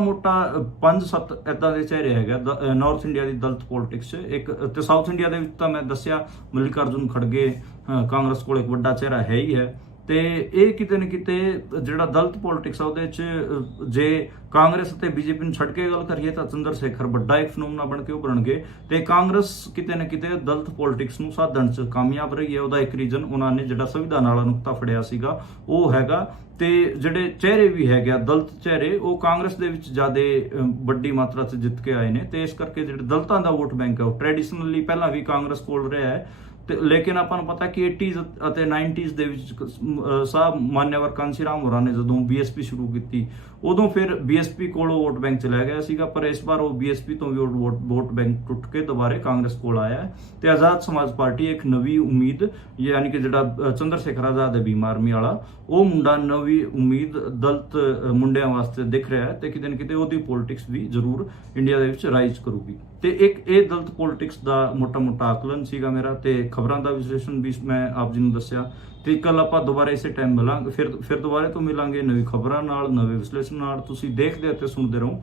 5-7 ਏਦਾਂ ਦੇ ਚਿਹਰੇ ਹੈਗੇ ਨਾਰਥ ਇੰਡੀਆ ਦੀ ਦਲਿਤ ਪੋਲਿਟਿਕਸ 'ਚ। ਇੱਕ ਤੇ ਸਾਊਥ ਇੰਡੀਆ ਦੇ ਵਿੱਚ ਤਾਂ ਮੈਂ ਦੱਸਿਆ ਮਲਿਕਾਰਜੁਨ ਖੜਗੇ ਕਾਂਗਰਸ ਕੋਲ ਇੱਕ ਵੱਡਾ ਚਿਹਰਾ ਹੈ ਹੀ ਹੈ। ਤੇ ਇਹ ਕਿਤੇ ਨਾ ਕਿਤੇ ਜਿਹੜਾ ਦਲਿਤ ਪੋਲਿਟਿਕਸ ਆ ਉਹਦੇ 'ਚ ਜੇ ਕਾਂਗਰਸ ਅਤੇ ਬੀਜੇਪੀ ਨੂੰ ਛੱਡ ਕੇ ਗੱਲ ਕਰੀਏ ਤਾਂ ਚੰਦਰ ਸ਼ੇਖਰ ਵੱਡਾ ਇੱਕ ਫਿਨੋਮਨਾ ਬਣ ਕੇ ਉਭਰਨਗੇ। ਤੇ ਕਾਂਗਰਸ ਕਿਤੇ ਨਾ ਕਿਤੇ ਦਲਿਤ ਪੋਲਿਟਿਕਸ ਨੂੰ ਸਾਧਣ 'ਚ ਕਾਮਯਾਬ ਰਹੀ ਹੈ। ਉਹਦਾ ਇੱਕ ਰੀਜ਼ਨ ਉਹਨਾਂ ਨੇ ਜਿਹੜਾ ਸੰਵਿਧਾਨ ਵਾਲਾ ਨੁਕਤਾ ਫੜਿਆ ਸੀਗਾ ਉਹ ਹੈਗਾ। ਤੇ ਜਿਹੜੇ ਚਿਹਰੇ ਵੀ ਹੈਗੇ ਆ ਦਲਿਤ ਚਿਹਰੇ, ਉਹ ਕਾਂਗਰਸ ਦੇ ਵਿੱਚ ਜ਼ਿਆਦਾ ਵੱਡੀ ਮਾਤਰਾ 'ਚ ਜਿੱਤ ਕੇ ਆਏ ਨੇ। ਤੇ ਇਸ ਕਰਕੇ ਜਿਹੜੇ ਦਲਿਤਾਂ ਦਾ ਵੋਟ ਬੈਂਕ ਹੈ ਉਹ ਟ੍ਰੈਡੀਸ਼ਨਲੀ ਪਹਿਲਾਂ ਵੀ ਕਾਂਗਰਸ ਕੋਲ ਰਿਹਾ ਹੈ। ਤੇ ਲੇਕਿਨ ਆਪਾਂ ਨੂੰ ਪਤਾ ਕਿ 80s ਅਤੇ 90s ਦੇ ਵਿੱਚ ਸਾਹਿਬ ਮਾਨਯਵਰ ਕਾਂਸੀ ਰਾਮ ਹੋਰਾਂ ਨੇ ਜਦੋਂ ਬੀਐਸਪੀ ਸ਼ੁਰੂ ਕੀਤੀ, ਉਦੋਂ ਫਿਰ ਬੀਐਸਪੀ ਕੋਲੋਂ ਵੋਟ ਬੈਂਕ ਚਲਾ ਗਿਆ ਸੀਗਾ, ਪਰ ਇਸ ਵਾਰ ਉਹ ਬੀਐਸਪੀ ਤੋਂ ਵੀ ਵੋਟ ਬੈਂਕ ਟੁੱਟ ਕੇ ਦੁਬਾਰੇ ਕਾਂਗਰਸ ਕੋਲ ਆਇਆ ਹੈ ਤੇ ਆਜ਼ਾਦ ਸਮਾਜ ਪਾਰਟੀ ਇੱਕ ਨਵੀਂ ਉਮੀਦ, ਯਾਨੀ ਕਿ ਜਿਹੜਾ ਚੰਦਰ ਸ਼ੇਖਰ ਆਜ਼ਾਦ ਹੈ ਭੀਮ ਆਰਮੀ ਵਾਲਾ, ਉਹ ਮੁੰਡਾ ਨਵੀਂ ਉਮੀਦ ਦਲਿਤ ਮੁੰਡਿਆਂ ਵਾਸਤੇ ਦਿਖ ਰਿਹਾ ਹੈ ਤੇ ਕਿਤੇ ਨਾ ਕਿਤੇ ਉਹਦੀ ਪੋਲਿਟਿਕਸ ਵੀ ਜ਼ਰੂਰ ਇੰਡੀਆ ਦੇ ਵਿੱਚ ਰਾਈਜ਼ ਕਰੂਗੀ। ਤੇ ਇੱਕ ਇਹ ਦਲਿਤ ਪੋਲਿਟਿਕਸ ਦਾ ਮੋਟਾ ਆਕਲਨ ਸੀਗਾ ਮੇਰਾ, ਤੇ ਖਬਰਾਂ ਦਾ ਵਿਸ਼ਲੇਸ਼ਣ ਵੀ ਮੈਂ ਆਪ ਜੀ ਨੂੰ ਦੱਸਿਆ। ਤੇ ਕੱਲ ਆਪਾਂ ਦੁਬਾਰਾ ਇਸੇ ਟਾਈਮ ਮਿਲਾਂਗੇ, ਫਿਰ ਦੁਬਾਰਾ ਤੋਂ ਮਿਲਾਂਗੇ ਨਵੀਂ ਖਬਰਾਂ ਨਾਲ, ਨਵੇਂ ਵਿਸ਼ਲੇਸ਼ਣ ਨਾਲ। ਤੁਸੀਂ ਦੇਖਦੇ ਅਤੇ ਸੁਣਦੇ ਰਹੋ।